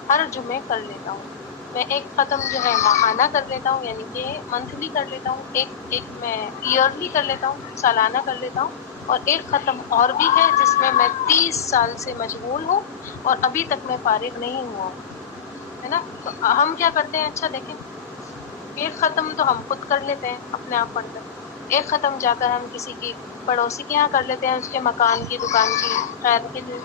ہر جمعے کر لیتا ہوں، میں ایک ختم جو ہے ماہانہ کر لیتا ہوں، یعنی کہ منتھلی کر لیتا ہوں، ایک میں ایئرلی کر لیتا ہوں، سالانہ کر لیتا ہوں، اور ایک ختم اور بھی ہے جس میں 30 سال سے مشغول ہوں اور ابھی تک میں فارغ نہیں ہوا ہوں، ہے نا۔ تو ہم کیا کرتے ہیں، اچھا دیکھیں، ایک ختم تو ہم خود کر لیتے ہیں اپنے آپ پڑھ کر، ایک ختم جا کر ہم کسی کی پڑوسی کے یہاں کر لیتے ہیں، اس کے مکان کی، دکان کی خیر کے لیے،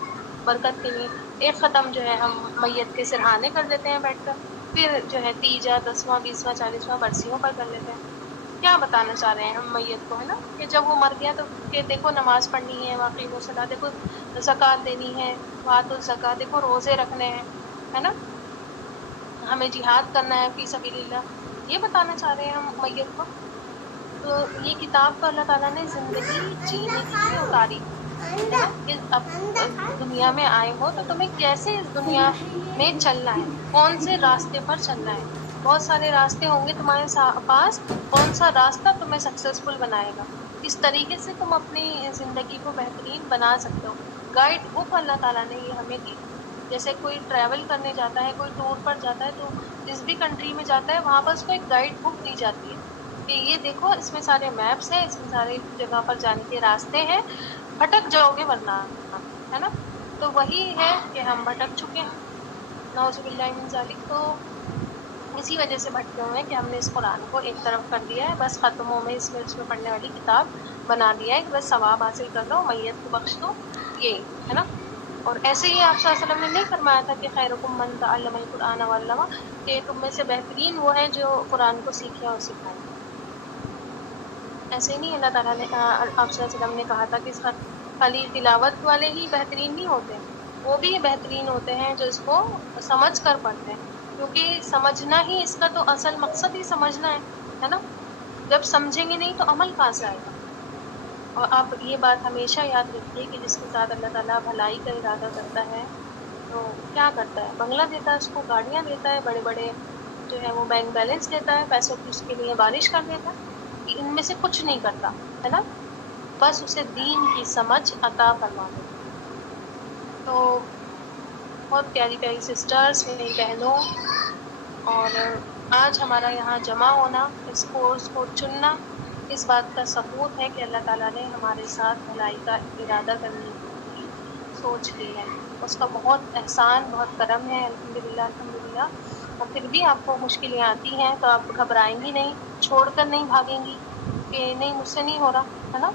برکت کے لیے، ایک ختم جو ہے ہم میت کے سرہانے کر لیتے ہیں بیٹھ کر، پھر جو ہے تیجا، 10واں، 20واں، 40واں برسیوں پر کر لیتے ہیں۔ کیا بتانا چاہ رہے ہیں ہم میت کو، ہے نا، کہ جب وہ مر گیا تو کہ دیکھو نماز پڑھنی ہے، واقعی وہ صلاح، دیکھو زکوٰۃ دینی ہے، وآتوا الزکوٰۃ، دیکھو روزے رکھنے ہیں، ہے نا، ہمیں جہاد کرنا ہے فی سبیل اللہ، یہ بتانا چاہ رہے ہیں ہم میت کو۔ تو یہ کتاب تو اللہ تعالیٰ نے زندگی جینے کے لیے اتاری ہے نا، کہ اب دنیا میں آئے ہو تو تمہیں کیسے اس دنیا میں چلنا ہے، کون سے راستے پر چلنا ہے، بہت سارے راستے ہوں گے تمہارے پاس، کون سا راستہ تمہیں سکسیسفل بنائے گا، کس طریقے سے تم اپنی زندگی کو بہترین بنا سکتے ہو، گائیڈ بک اللہ تعالیٰ نے یہ ہمیں دی۔ جیسے کوئی ٹریول کرنے جاتا ہے، کوئی ٹور پر جاتا ہے، تو جس بھی کنٹری میں جاتا ہے وہاں پر اس کو ایک گائیڈ بک دی جاتی ہے کہ یہ دیکھو اس میں سارے میپس ہیں، اس میں سارے جگہ پر جانے کے راستے ہیں، بھٹک جاؤ گے ورنہ، ہے نا۔ تو وہی ہے کہ ہم بھٹک چکے ہیں، نعوذ باللہ من ذالک۔ تو اسی وجہ سے بھٹکے ہوئے ہیں کہ ہم نے اس قرآن کو ایک طرف کر دیا ہے، بس ختموں میں اس میں پڑھنے والی کتاب بنا دیا ہے کہ بس ثواب حاصل کر لو، میت کو بخش دو، یہی ہے نا۔ اور ایسے ہی آپ صلی اللہ علیہ وسلم نے نہیں فرمایا تھا کہ خیرکم من تعلم القرآن وعلمہ، کہ تم میں سے بہترین وہ ہے جو قرآن کو سیکھے اور سکھائے۔ ایسے نہیں اللہ تعالیٰ نے آپ صلی اللہ علیہ وسلم نے کہا تھا کہ اس کا خالی تلاوت والے ہی بہترین نہیں ہوتے، وہ بھی بہترین ہوتے ہیں جو اس کو سمجھ کر پڑھتے ہیں، کیونکہ سمجھنا ہی اس کا تو اصل مقصد ہی سمجھنا ہے نا۔ جب سمجھیں گے نہیں تو عمل کہاں سے آئے گا؟ اور آپ یہ بات ہمیشہ یاد رکھیے کہ جس کے ساتھ اللہ تعالیٰ بھلائی کا ارادہ کرتا ہے تو کیا کرتا ہے، بنگلہ دیتا ہے، اس کو گاڑیاں دیتا ہے، بڑے بڑے جو ہے وہ بینک بیلنس دیتا ہے، پیسوں کی اس کے لیے بارش کر دیتا ہے، ان میں سے کچھ نہیں کرتا ہے نا، بس اسے دین کی سمجھ عطا فرما دیتا ہے۔ تو بہت پیاری پیاری سسٹرز، میری بہنوں، اور آج ہمارا یہاں جمع ہونا، اس کورس کو چننا، اس بات کا ثبوت ہے کہ اللہ تعالیٰ نے ہمارے ساتھ بھلائی کا ارادہ کرنے کی سوچ لی ہے، اس کا بہت احسان، بہت کرم ہے، الحمدللہ الحمدللہ۔ اور پھر بھی آپ کو مشکلیں آتی ہیں تو آپ گھبرائیں گی نہیں، چھوڑ کر نہیں بھاگیں گی کہ نہیں مجھ سے نہیں ہو رہا ہے نا،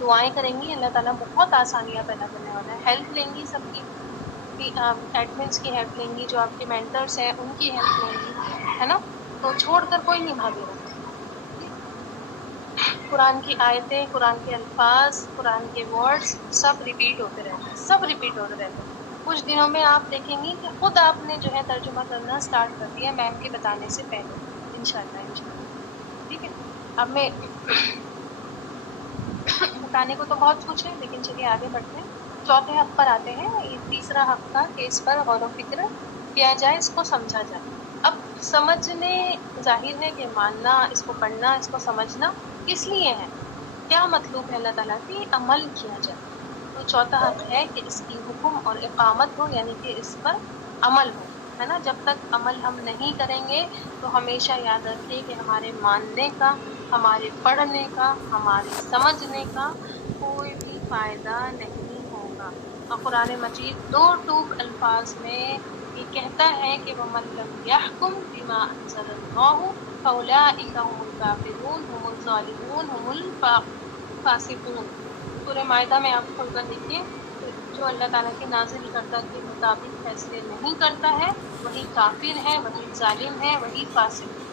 دعائیں کریں گی، اللہ تعالیٰ بہت آسانیاں پیدا کرنے والا ہے، ہیلپ لیں گی سب کی، ایڈمنس کی ہیلپ لیں گی، جو آپ کے مینٹرس ہیں ان کی ہیلپ لیں گی، ہے نا، تو چھوڑ کر کوئی نہیں بھاگے گا۔ قرآن کی آیتیں، قرآن کے الفاظ، قرآن کے ورڈز سب ریپیٹ ہوتے رہتے ہیں، سب ریپیٹ ہوتے رہتے ہیں۔ کچھ دنوں میں آپ دیکھیں گی کہ خود آپ نے جو ہے ترجمہ کرنا سٹارٹ کر دیا میم کے بتانے سے پہلے، انشاءاللہ۔ ٹھیک ہے، اب میں بتانے کو تو بہت کچھ ہے لیکن چلیے آگے بڑھتے ہیں، چوتھے حق پر آتے ہیں۔ یہ تیسرا حق تھا کہ اس پر غور و فکر کیا جائے، اس کو سمجھا جائے۔ اب سمجھنے، ظاہر ہے کہ ماننا، اس کو پڑھنا، اس کو سمجھنا کس لیے ہے، کیا مطلوب ہے اللہ تعالیٰ کی، عمل کیا جائے۔ تو چوتھا حق ہے کہ اس کی حکم اور اقامت ہو، یعنی کہ اس پر عمل ہو، ہے نا۔ جب تک عمل ہم نہیں کریں گے تو ہمیشہ یاد رکھیے کہ ہمارے ماننے کا، ہمارے پڑھنے کا، ہمارے سمجھنے کا کوئی بھی فائدہ نہیں ہوگا۔ اور قرآن مجید دو ٹوک الفاظ میں یہ کہتا ہے کہ وَمَن لَّمْ يَحْكُم بِمَا أَنزَلَ اللَّهُ فَأُولَٰئِكَ هُمُ الْكَافِرُونَ هُمُ الظَّالِمُونَ هُمُ الْفَاسِقُونَ۔ سورہ مائدہ میں آپ کھول کر دیکھیے، جو اللہ تعالیٰ کے نازل کردہ کے مطابق فیصلے نہیں کرتا ہے وہی کافر ہے، وہی ظالم ہے، وہی فاسق ہے۔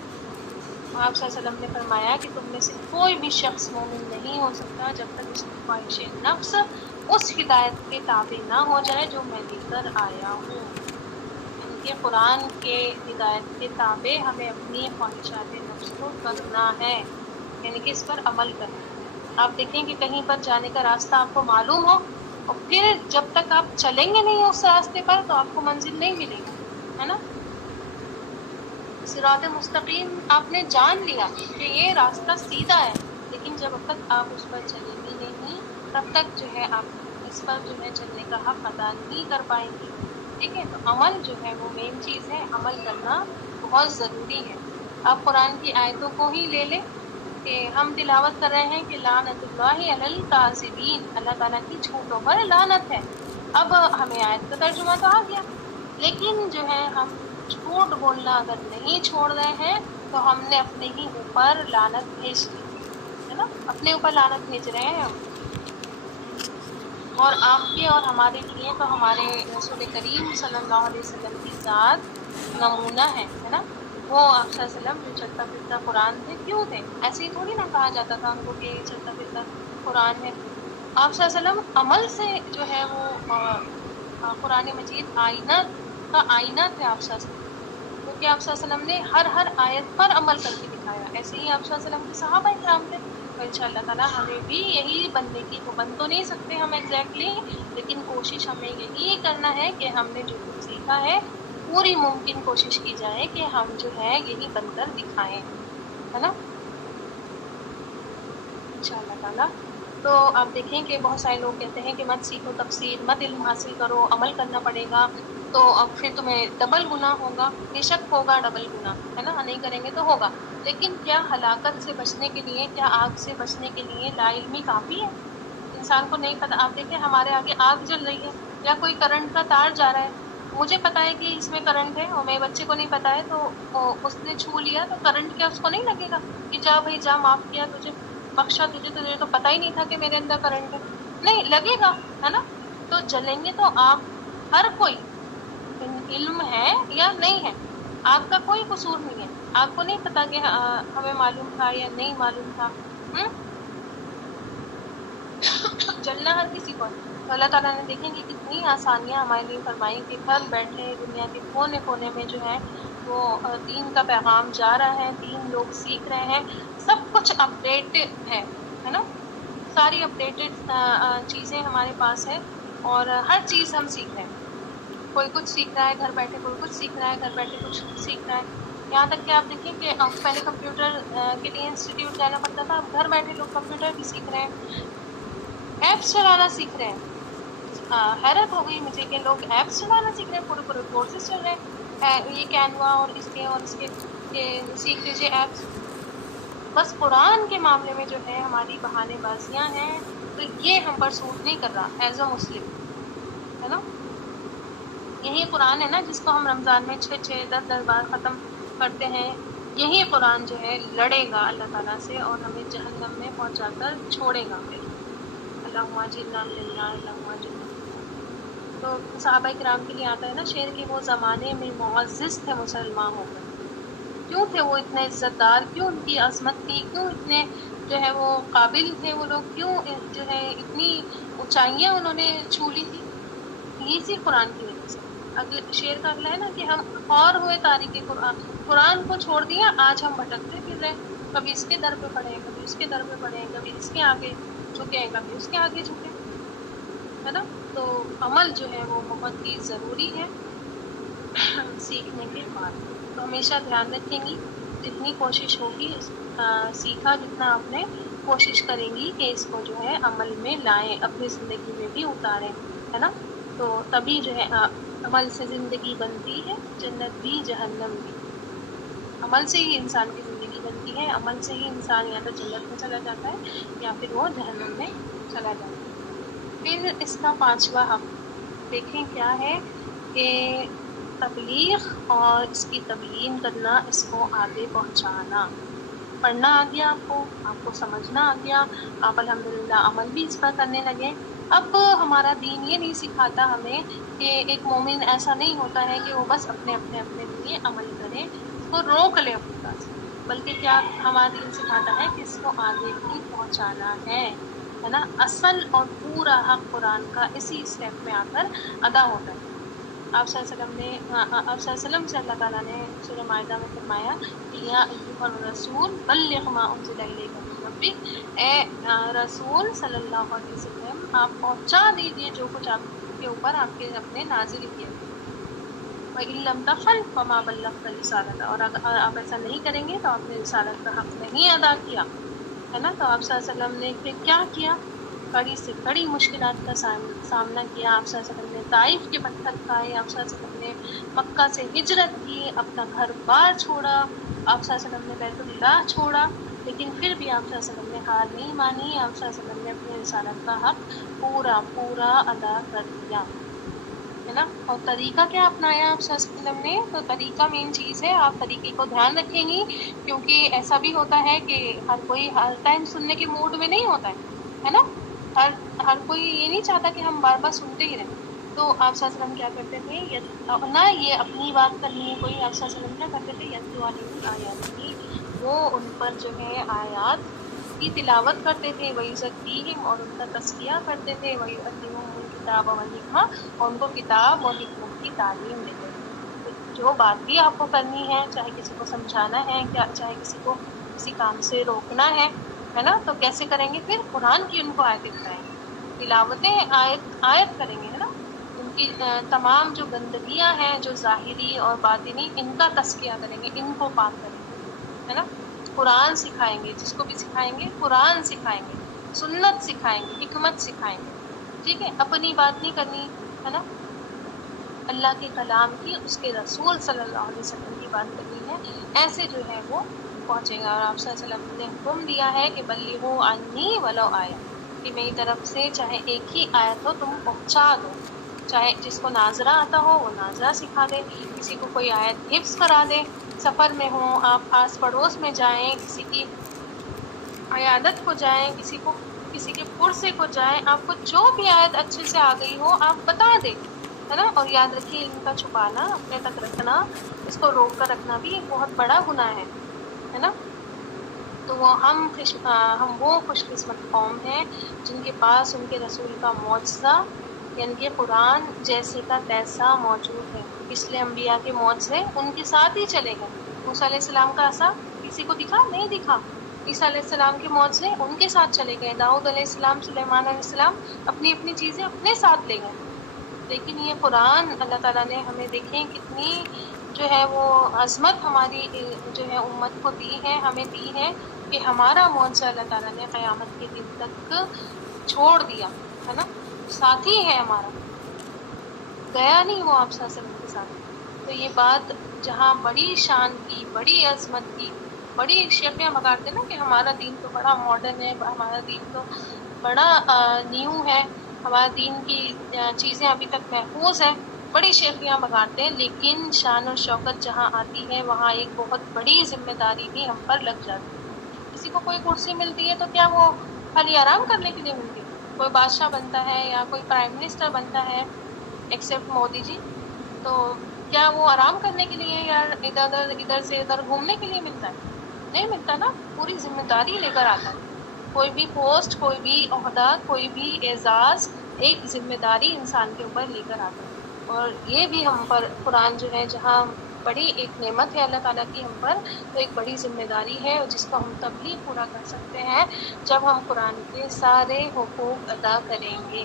آپ صلی اللہ علیہ وسلم نے فرمایا کہ تم میں سے کوئی بھی شخص مومن نہیں ہو سکتا جب تک اس کی خواہش نفس اس ہدایت کے تابع نہ ہو جائے جو میں لے کر آیا ہوں، یعنی کہ قرآن کے ہدایت کے تابع ہمیں اپنی خواہشات نفس کو کرنا ہے، یعنی کہ اس پر عمل کرنا ہے۔ آپ دیکھیں کہ کہیں پر جانے کا راستہ آپ کو معلوم ہو اور پھر جب تک آپ چلیں گے نہیں اس راستے پر تو آپ کو منزل نہیں ملے گا، ہے نا۔ صراط مستقیم آپ نے جان لیا کہ یہ راستہ سیدھا ہے، لیکن جب تک آپ اس پر چلیں گی نہیں تب تک جو ہے آپ اس پر جو ہے چلنے کا حق ادا نہیں کر پائیں گی۔ ٹھیک ہے، تو عمل جو ہے وہ مین چیز ہے، عمل کرنا بہت ضروری ہے۔ آپ قرآن کی آیتوں کو ہی لے لیں کہ ہم تلاوت کر رہے ہیں کہ لعنت اللہ علی الکاذبین، اللہ تعالیٰ کی جھوٹوں پر لعنت ہے۔ اب ہمیں آیت کا ترجمہ تو آ گیا، لیکن جو ہے ہم جھوٹ بولنا اگر نہیں چھوڑ رہے ہیں تو ہم نے اپنے ہی اوپر لعنت بھیج دی ہے نا، اپنے اوپر لعنت بھیج رہے ہیں ہم۔ اور آپ کے اور ہمارے لیے تو ہمارے رسول کریم صلی اللہ علیہ وسلم کی ذات نمونہ ہے نا، وہ آپ صلی اللہ علیہ وسلم جو چلتا پھرتا قرآن تھے، کیوں تھے؟ ایسے ہی تھوڑی نہ کہا جاتا تھا ان کو کہ چلتا پھرتا قرآن ہے۔ آپ صلی اللہ علیہ وسلم عمل سے جو ہے وہ قرآن مجید آئینہ کا آئینہ تھے آپ صلی اللہ علیہ وسلم، کیونکہ آپ صلی اللہ علیہ وسلم نے ہر آیت پر عمل کر کے دکھایا۔ ایسے ہی آپ صلی اللہ علیہ وسلم کے صحابہ کرام تھے، تو انشاءاللہ تعالیٰ ہمیں بھی یہی بننے کی، تو بن تو نہیں سکتے ہم ایگزیکٹلی، لیکن کوشش ہمیں یہی کرنا ہے کہ ہم نے جو کچھ سیکھا ہے پوری ممکن کوشش کی جائے کہ ہم جو ہے یہی بن کر دکھائیں، ہے نا، انشاءاللہ تعالیٰ۔ تو آپ دیکھیں کہ بہت سارے لوگ کہتے ہیں کہ مت سیکھو تفسیر، مت علم حاصل کرو، عمل کرنا پڑے گا تو اب پھر تمہیں ڈبل گناہ ہوگا۔ بے شک ہوگا ڈبل گناہ، ہے نا، نہیں کریں گے تو ہوگا، لیکن کیا ہلاکت سے بچنے کے لیے، کیا آگ سے بچنے کے لیے لا علمی کافی ہے؟ انسان کو نہیں پتا، آپ دیکھیں ہمارے آگے آگ جل رہی ہے، یا کوئی کرنٹ کا تار جا رہا ہے، مجھے پتا ہے کہ اس میں کرنٹ ہے اور میرے بچے کو نہیں پتا ہے، تو اس نے چھو لیا تو کرنٹ کیا اس کو نہیں لگے گا کہ جا بھائی جا، معاف کیا تجھے، بخشا تجھے تو پتا ہی نہیں تھا کہ میرے اندر کرنٹ ہے؟ نہیں لگے گا، ہے نا؟ تو جلیں گے تو آپ ہر کوئی، علم ہے یا نہیں ہے، آپ کا کوئی قصور نہیں ہے، آپ کو نہیں پتا کہ ہمیں معلوم تھا یا نہیں معلوم تھا، جلنا ہر کسی کو ہے۔ تو اللہ تعالیٰ نے دیکھیں کہ کتنی آسانیاں ہمارے لیے فرمائی کہ گھر بیٹھے دنیا کے کونے کونے میں جو ہے وہ دین کا پیغام جا رہا ہے، دین لوگ سیکھ رہے ہیں، سب کچھ اپڈیٹ ہے نا؟ ساری اپڈیٹڈ چیزیں ہمارے پاس ہے اور ہر چیز ہم سیکھ رہے ہیں۔ کوئی کچھ سیکھ رہا ہے گھر بیٹھے، کوئی کچھ سیکھ رہا ہے گھر بیٹھے، کچھ سیکھ رہا ہے۔ یہاں تک کہ آپ دیکھیں کہ پہلے کمپیوٹر کے لیے انسٹیٹیوٹ جانا پڑتا تھا، اب گھر بیٹھے لوگ کمپیوٹر بھی سیکھ رہے ہیں، ایپس چلانا سیکھ رہے ہیں۔ حیرت ہو گئی مجھے کہ لوگ ایپس چلانا سیکھ رہے ہیں، پورے پورے کورسز چل رہے ہیں، یہ کینوا اور اس کے سیکھ لیجیے ایپس۔ بس قرآن کے معاملے میں جو ہے ہماری بہانے بازیاں ہیں، تو یہ ہم پر سوٹ نہیں کر رہا ایز اے مسلم، ہے نا؟ یہی قرآن ہے نا جس کو ہم رمضان میں 6 10 بار ختم کرتے ہیں، یہی قرآن جو ہے لڑے گا اللہ تعالیٰ سے اور ہمیں جہنم میں پہنچا کر چھوڑے گا پھر۔ اللہم اجرنا من النار، اللہم اجرنا۔ تو صحابہ کرام کے لیے آتا ہے نا شعر کہ وہ زمانے میں معزز تھے مسلمان ہو کر، کیوں تھے وہ اتنے عزت دار، کیوں ان کی عظمت تھی، کیوں اتنے جو ہے وہ قابل تھے وہ لوگ، کیوں جو ہے اتنی اونچائیاں انہوں نے چھو لی تھی، اسی قرآن کی وجہ سے۔ اگلے شعر کا اگلا ہے نا کہ ہم اور ہوئے تاریخ قرآن کو چھوڑ دیا، آج ہم بھٹکتے پھر رہے، کبھی اس کے در پہ پڑھیں، کبھی اس کے در پہ پڑھیں، کبھی اس کے آگے جھکیں، کبھی اس کے آگے جھکیں، ہے نا؟ تو عمل جو ہے وہ بہت ہی ضروری ہے سیکھنے کے بعد۔ تو ہمیشہ دھیان رکھیں گی، جتنی کوشش ہوگی سیکھا جتنا آپ نے، کوشش کریں گی کہ اس کو جو ہے عمل میں لائیں، اپنی زندگی میں بھی اتاریں، ہے نا؟ تو تبھی جو ہے عمل سے زندگی بنتی ہے، جنت بھی جہنم بھی۔ عمل سے ہی انسان کی زندگی بنتی ہے، عمل سے ہی انسان یا تو جنت میں چلا جاتا ہے یا پھر وہ جہنم میں چلا جاتا ہے۔ پھر اس کا 5واں حق دیکھیں کیا ہے کہ تبلیغ اور اس کی تبیین کرنا، اس کو آگے پہنچانا۔ پڑھنا آ گیا آپ کو سمجھنا آ گیا، آپ الحمدللہ عمل بھی اس پر کرنے لگے۔ اب ہمارا دین یہ نہیں سکھاتا ہمیں کہ ایک مومن ایسا نہیں ہوتا ہے کہ وہ بس اپنے لیے عمل کرے، اس کو روک لے اپنے پاس، بلکہ کیا ہمارا دین سکھاتا ہے کہ اس کو آگے بھی پہنچانا ہے نا؟ اصل اور پورا حق قرآن کا اسی اسٹیپ میں آ کر ادا ہوتا ہے۔ آپ صلی اللہ علیہ وسلم سے اللہ تعالیٰ نے سورہ مائدہ میں فرمایا کہ یا ایھا الرسول بلغ ما انزل الیک من ربک، اے رسول صلی اللہ علیہ وسلم آپ پہنچا دیجیے جو کچھ آپ کے اوپر آپ کے رب نے نازل کیا۔ وَإِن لَّمْ تَفْعَلْ فَمَا بَلَّغْتَ رِسَالَتَهُ، اور اگر آپ ایسا نہیں کریں گے تو آپ نے رسالت کا حق نہیں ادا کیا، ہے نا؟ تو آپ صلی اللہ علیہ وسلم نے پھر کیا کیا؟ بڑی سے بڑی مشکلات کا سامنا کیا۔ آپ صلی اللہ علیہ وسلم نے طائف کے پتھر کھائے، آپ صلی اللہ علیہ وسلم نے مکہ سے ہجرت کی، اپنا گھر بار چھوڑا، آپ صلی اللہ علیہ وسلم نے بیت اللہ چھوڑا، لیکن پھر بھی آپ صلی اللہ علیہ وسلم نے ہار نہیں مانی، آپ صلی اللہ علیہ وسلم نے اپنے رسالت کا حق پورا ادا کر دیا، ہے نا؟ اور طریقہ کیا اپنایا آپ صلی اللہ علیہ وسلم نے؟ تو طریقہ مین چیز ہے، آپ طریقے کو دھیان رکھیں گی، کیونکہ ایسا بھی ہوتا ہے کہ ہر کوئی ہر ٹائم سننے کے موڈ میں نہیں ہوتا ہے نا؟ ہر کوئی یہ نہیں چاہتا کہ ہم بار بار سنتے ہی رہیں۔ تو آپ صلی اللہ علیہ وسلم کیا کرتے تھے، نہ یہ اپنی بات کرنی ہے کوئی، آپ صلی اللہ علیہ وسلم کیا کرتے تھے، یتلو علیہم آیاتہ، وہ ان پر جو ہے آیات کی تلاوت کرتے تھے، وَیُزَکِّیہم، اور ان کا تزکیہ کرتے تھے، وَیُعَلِّمُہُمُ الکتاب والحکمہ، اور ان کو کتاب اور حکمت کی تعلیم دیتے تھے۔ جو بات بھی آپ کو کرنی ہے، چاہے کسی کو سمجھانا ہے، چاہے کسی کو کسی کام سے روکنا ہے نا؟ تو کیسے کریں گے؟ پھر قرآن کی ان کو آیتیں بتائیں گے، تلاوتیں آیت کریں گے، ہے نا؟ ان کی تمام جو گندگیاں ہیں، جو ظاہری اور باطنی، ان کا تزکیہ کریں گے، ان کو پاک کریں گے، ہے نا؟ قرآن سکھائیں گے، جس کو بھی سکھائیں گے قرآن سکھائیں گے، سنت سکھائیں گے، حکمت سکھائیں گے، ٹھیک ہے؟ اپنی بات نہیں کرنی، ہے نا؟ اللہ کے کلام کی، اس کے رسول صلی اللہ علیہ وسلم کی بات کرنی ہے، ایسے جو ہے وہ پہنچے گا۔ اور آپ صلی اللہ علیہ وسلم نے حکم دیا ہے کہ بلغوا عنی ولو آیہ، کہ میری طرف سے چاہے ایک ہی آیت ہو تم پہنچا دو، چاہے جس کو ناظرہ آتا ہو وہ ناظرہ سکھا دے، کسی کو کوئی آیت حفظ کرا دے، سفر میں ہوں آپ آس پڑوس میں جائیں، کسی کی عیادت کو جائیں، کسی کے پرسے کو جائیں، آپ کو جو بھی آیت اچھے سے آ گئی ہو آپ بتا دیں، ہے نا. اور یاد رکھیے علم کا چھپانا، اپنے تک رکھنا، اس کو روک کر رکھنا بھی ایک بہت بڑا گناہ ہے نا. تو ہم وہ خوش قسمت قوم ہیں جن کے پاس ان کے رسول کا معجزہ یعنی کہ قرآن جیسے کا تیسا موجود ہے. پچھلے انبیاء کے معجزے ان کے ساتھ ہی چلے گئے. موسیٰ علیہ السلام کا عصا کسی کو دکھا نہیں دکھا، عیسیٰ علیہ السلام کے معجزے ان کے ساتھ چلے گئے، داؤد علیہ السلام، سلیمان علیہ السلام اپنی اپنی چیزیں اپنے ساتھ لے گئے. لیکن یہ قرآن اللہ تعالیٰ نے ہمیں دیکھیں کتنی جو ہے وہ عظمت ہماری جو ہے امت کو دی ہے، ہمیں دی ہے کہ ہمارا معجزہ اللہ تعالیٰ نے قیامت کے دن تک چھوڑ دیا ہے نا، ساتھی ہے ہمارا، گیا نہیں وہ آپ صلی اللہ علیہ وسلم کے ساتھ. تو یہ بات جہاں بڑی شان کی، بڑی عظمت کی، بڑی شیخیاں بگاڑتے نا کہ ہمارا دین تو بڑا ماڈرن ہے، ہمارا دین تو بڑا نیو ہے، ہمارا دین کی چیزیں ابھی تک محفوظ ہیں، بڑی شیخیاں بگاڑتے ہیں. لیکن شان و شوکت جہاں آتی ہے وہاں ایک بہت بڑی ذمہ داری بھی ہم پر لگ جاتی ہے. کسی کو کوئی کرسی ملتی ہے تو کیا وہ خالی آرام کرنے کے لیے ملتی ہے؟ کوئی بادشاہ بنتا ہے یا کوئی پرائم منسٹر بنتا ہے ایکسپٹ مودی جی، تو کیا وہ آرام کرنے کے لیے یا ادھر سے ادھر گھومنے کے لیے ملتا ہے؟ نہیں ملتا نا، پوری ذمہ داری لے کر آتا ہے. کوئی بھی پوسٹ، کوئی بھی عہدہ، کوئی بھی اعزاز ایک ذمہ داری انسان کے اوپر لے کر آتا ہے. اور یہ بھی ہم پر قرآن جو ہے جہاں بڑی ایک نعمت ہے اللہ تعالیٰ کی ہم پر، تو ایک بڑی ذمہ داری ہے جس کو ہم تبھی پورا کر سکتے ہیں جب ہم قرآن کے سارے حقوق ادا کریں گے.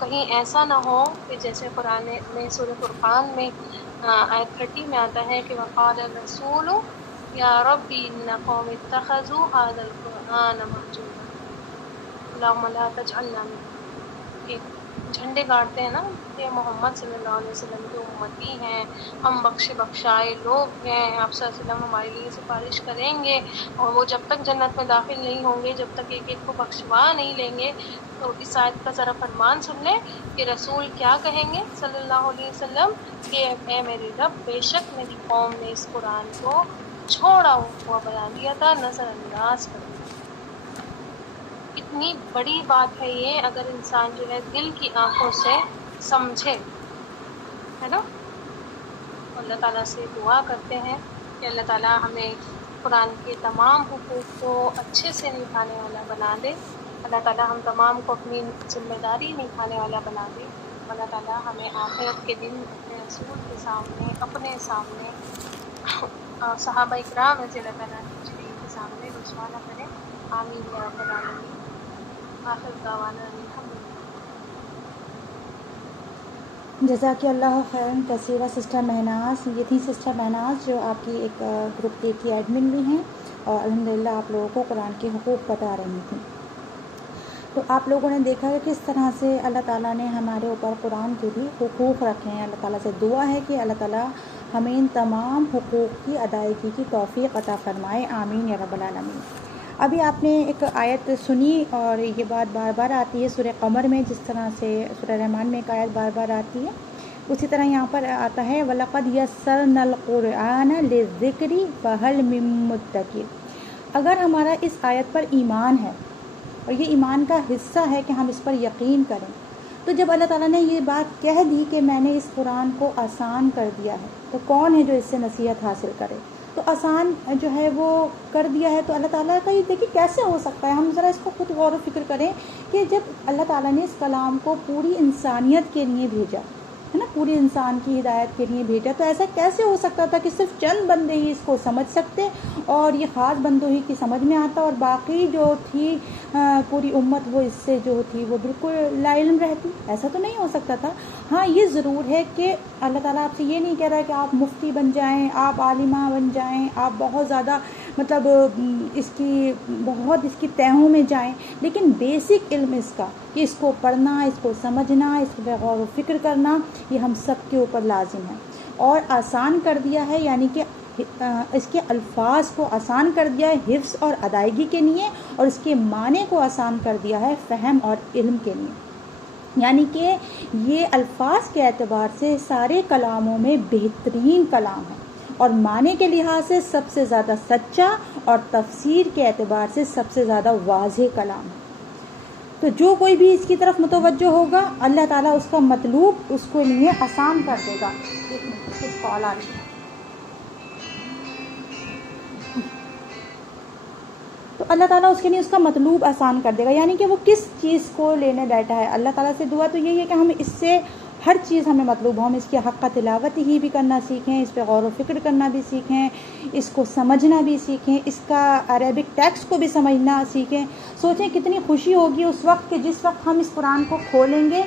کہیں ایسا نہ ہو کہ جیسے قرآن میں سورہ فرقان میں آیت 30 میں آتا ہے کہ وقال الرسول یا ربی ان قوم اتخذوا هذا القرآن مہجورا اللہم لا تجعلنا منهم. ایک جھنڈے گاڑتے ہیں نا کہ محمد صلی اللہ علیہ وسلم کے امتی ہیں، ہم بخشائے لوگ ہیں، آپ صلی اللہ علیہ وسلم ہمارے لیے سفارش کریں گے، اور وہ جب تک جنت میں داخل نہیں ہوں گے، جب تک ایک ایک کو بخشوا نہیں لیں گے. تو اس آیت کا ذرا فرمان سن لیں کہ رسول کیا کہیں گے صلی اللہ علیہ وسلم کہ اے میرے رب، بے شک میری قوم نے اس قرآن کو چھوڑا ہوا بیان دیا تھا، نظر انداز کر دیا. اتنی بڑی بات ہے یہ، اگر انسان جو ہے دل کی آنکھوں سے سمجھے، ہے نا. اللہ تعالیٰ سے دعا کرتے ہیں کہ اللہ تعالیٰ ہمیں قرآن کے تمام حقوق کو اچھے سے نبھانے والا بنا دے. اللہ تعالیٰ ہم تمام کو اپنی ذمہ داری نبھانے والا بنا دے. اللہ تعالیٰ ہمیں آخرت کے دن اپنے رسول کے سامنے، اپنے سامنے، صحابہ اکرام رضی اللہ تعالیٰ کے سامنے رسوا نہ کرے. آمین یا رب العالمین. آخر دعوانا الحمدللہ. جزاک اللہ خیرن کثیرہ سسٹر مہناز. یہ تھی سسٹر مہناز جو آپ کی ایک گروپ کی ایڈمن بھی ہیں اور الحمدللہ آپ لوگوں کو قرآن کے حقوق بتا رہی تھیں. تو آپ لوگوں نے دیکھا کہ کس طرح سے اللہ تعالیٰ نے ہمارے اوپر قرآن کے بھی حقوق رکھے ہیں. اللہ تعالیٰ سے دعا ہے کہ اللہ تعالیٰ ہمیں ان تمام حقوق کی ادائیگی کی توفیق عطا فرمائے. آمین یا رب العالمین. ابھی آپ نے ایک آیت سنی اور یہ بات بار بار آتی ہے سورہ قمر میں، جس طرح سے سورہ رحمان میں ایک آیت بار بار آتی ہے، اسی طرح یہاں پر آتا ہے وَلَقَدْ يَسَّرْنَا الْقُرْآنَ لِلذِّكْرِ فَهَلْ مِن مُّدَّكِرٍ. اگر ہمارا اس آیت پر ایمان ہے اور یہ ایمان کا حصہ ہے کہ ہم اس پر یقین کریں، تو جب اللہ تعالیٰ نے یہ بات کہہ دی کہ میں نے اس قرآن کو آسان کر دیا ہے، تو کون ہے جو اس سے نصیحت حاصل کرے؟ تو آسان جو ہے وہ کر دیا ہے، تو اللہ تعالیٰ کا یہ دیکھیے کیسے ہو سکتا ہے. ہم ذرا اس کو خود غور و فکر کریں کہ جب اللہ تعالیٰ نے اس کلام کو پوری انسانیت کے لیے بھیجا ہے نا، پوری انسان کی ہدایت کے لیے بھیجا، تو ایسا کیسے ہو سکتا تھا کہ صرف چند بندے ہی اس کو سمجھ سکتے اور یہ خاص بندوں ہی کی سمجھ میں آتا اور باقی جو تھی پوری امت وہ اس سے جو تھی وہ بالکل لا علم رہتی؟ ایسا تو نہیں ہو سکتا تھا. ہاں یہ ضرور ہے کہ اللہ تعالیٰ آپ سے یہ نہیں کہہ رہا ہے کہ آپ مفتی بن جائیں، آپ عالمہ بن جائیں، آپ بہت زیادہ مطلب اس کی تہوں میں جائیں، لیکن بیسک علم اس کا کہ اس کو پڑھنا، اس کو سمجھنا، اس پہ غور و فکر کرنا، یہ ہم سب کے اوپر لازم ہے. اور آسان کر دیا ہے یعنی کہ اس کے الفاظ کو آسان کر دیا ہے حفظ اور ادائیگی کے لیے، اور اس کے معنی کو آسان کر دیا ہے فہم اور علم کے لیے. یعنی کہ یہ الفاظ کے اعتبار سے سارے کلاموں میں بہترین کلام ہے اور معنی کے لحاظ سے سب سے زیادہ سچا اور تفسیر کے اعتبار سے سب سے زیادہ واضح کلام ہے. تو جو کوئی بھی اس کی طرف متوجہ ہوگا اللہ تعالیٰ اس کا مطلوب اس کو لیے آسان کر دے گا. کچھ کال آ رہی ہے. تو اللہ تعالیٰ اس کے لیے اس کا مطلوب آسان کر دے گا. یعنی کہ وہ کس چیز کو لینے بیٹھا ہے. اللہ تعالیٰ سے دعا تو یہی ہے کہ ہم اس سے ہر چیز ہمیں مطلوب ہو، ہم اس کی حق کا تلاوت ہی بھی کرنا سیکھیں، اس پہ غور و فکر کرنا بھی سیکھیں، اس کو سمجھنا بھی سیکھیں، اس کا عربک ٹیکسٹ کو بھی سمجھنا سیکھیں. سوچیں کتنی خوشی ہوگی اس وقت کہ جس وقت ہم اس قرآن کو کھولیں گے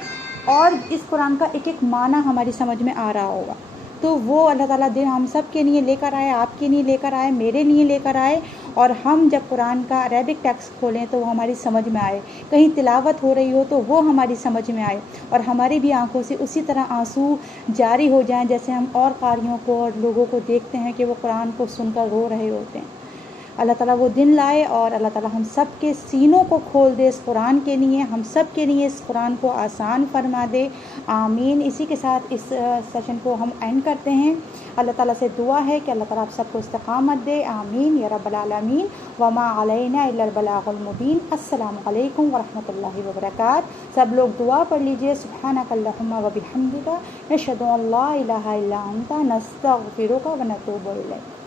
اور اس قرآن کا ایک ایک معنی ہماری سمجھ میں آ رہا ہوگا. تو وہ اللہ تعالیٰ دن ہم سب کے لیے لے کر آئے، آپ کے لیے لے کر آئے، میرے لیے لے کر آئے، اور ہم جب قرآن کا عربک ٹیکسٹ کھولیں تو وہ ہماری سمجھ میں آئے. کہیں تلاوت ہو رہی ہو تو وہ ہماری سمجھ میں آئے اور ہماری بھی آنکھوں سے اسی طرح آنسو جاری ہو جائیں جیسے ہم اور قاریوں کو اور لوگوں کو دیکھتے ہیں کہ وہ قرآن کو سن کر رو رہے ہوتے ہیں. اللہ تعالیٰ وہ دن لائے اور اللہ تعالیٰ ہم سب کے سینوں کو کھول دے اس قرآن کے لیے، ہم سب کے لیے اس قرآن کو آسان فرما دے. آمین. اسی کے ساتھ اس سیشن کو ہم اینڈ کرتے ہیں. اللہ تعالیٰ سے دعا ہے کہ اللہ تعالیٰ آپ سب کو استقامت دے. آمین یا رب العالمین. وما علینا الا البلاغ المبین. السلام علیکم ورحمۃ اللہ وبرکاتہ. سب لوگ دعا پڑھ لیجئے. سبحانک اللہم و بحمدک نشہد ان لا الہ الا انت نستغفرک و نتوب الیک.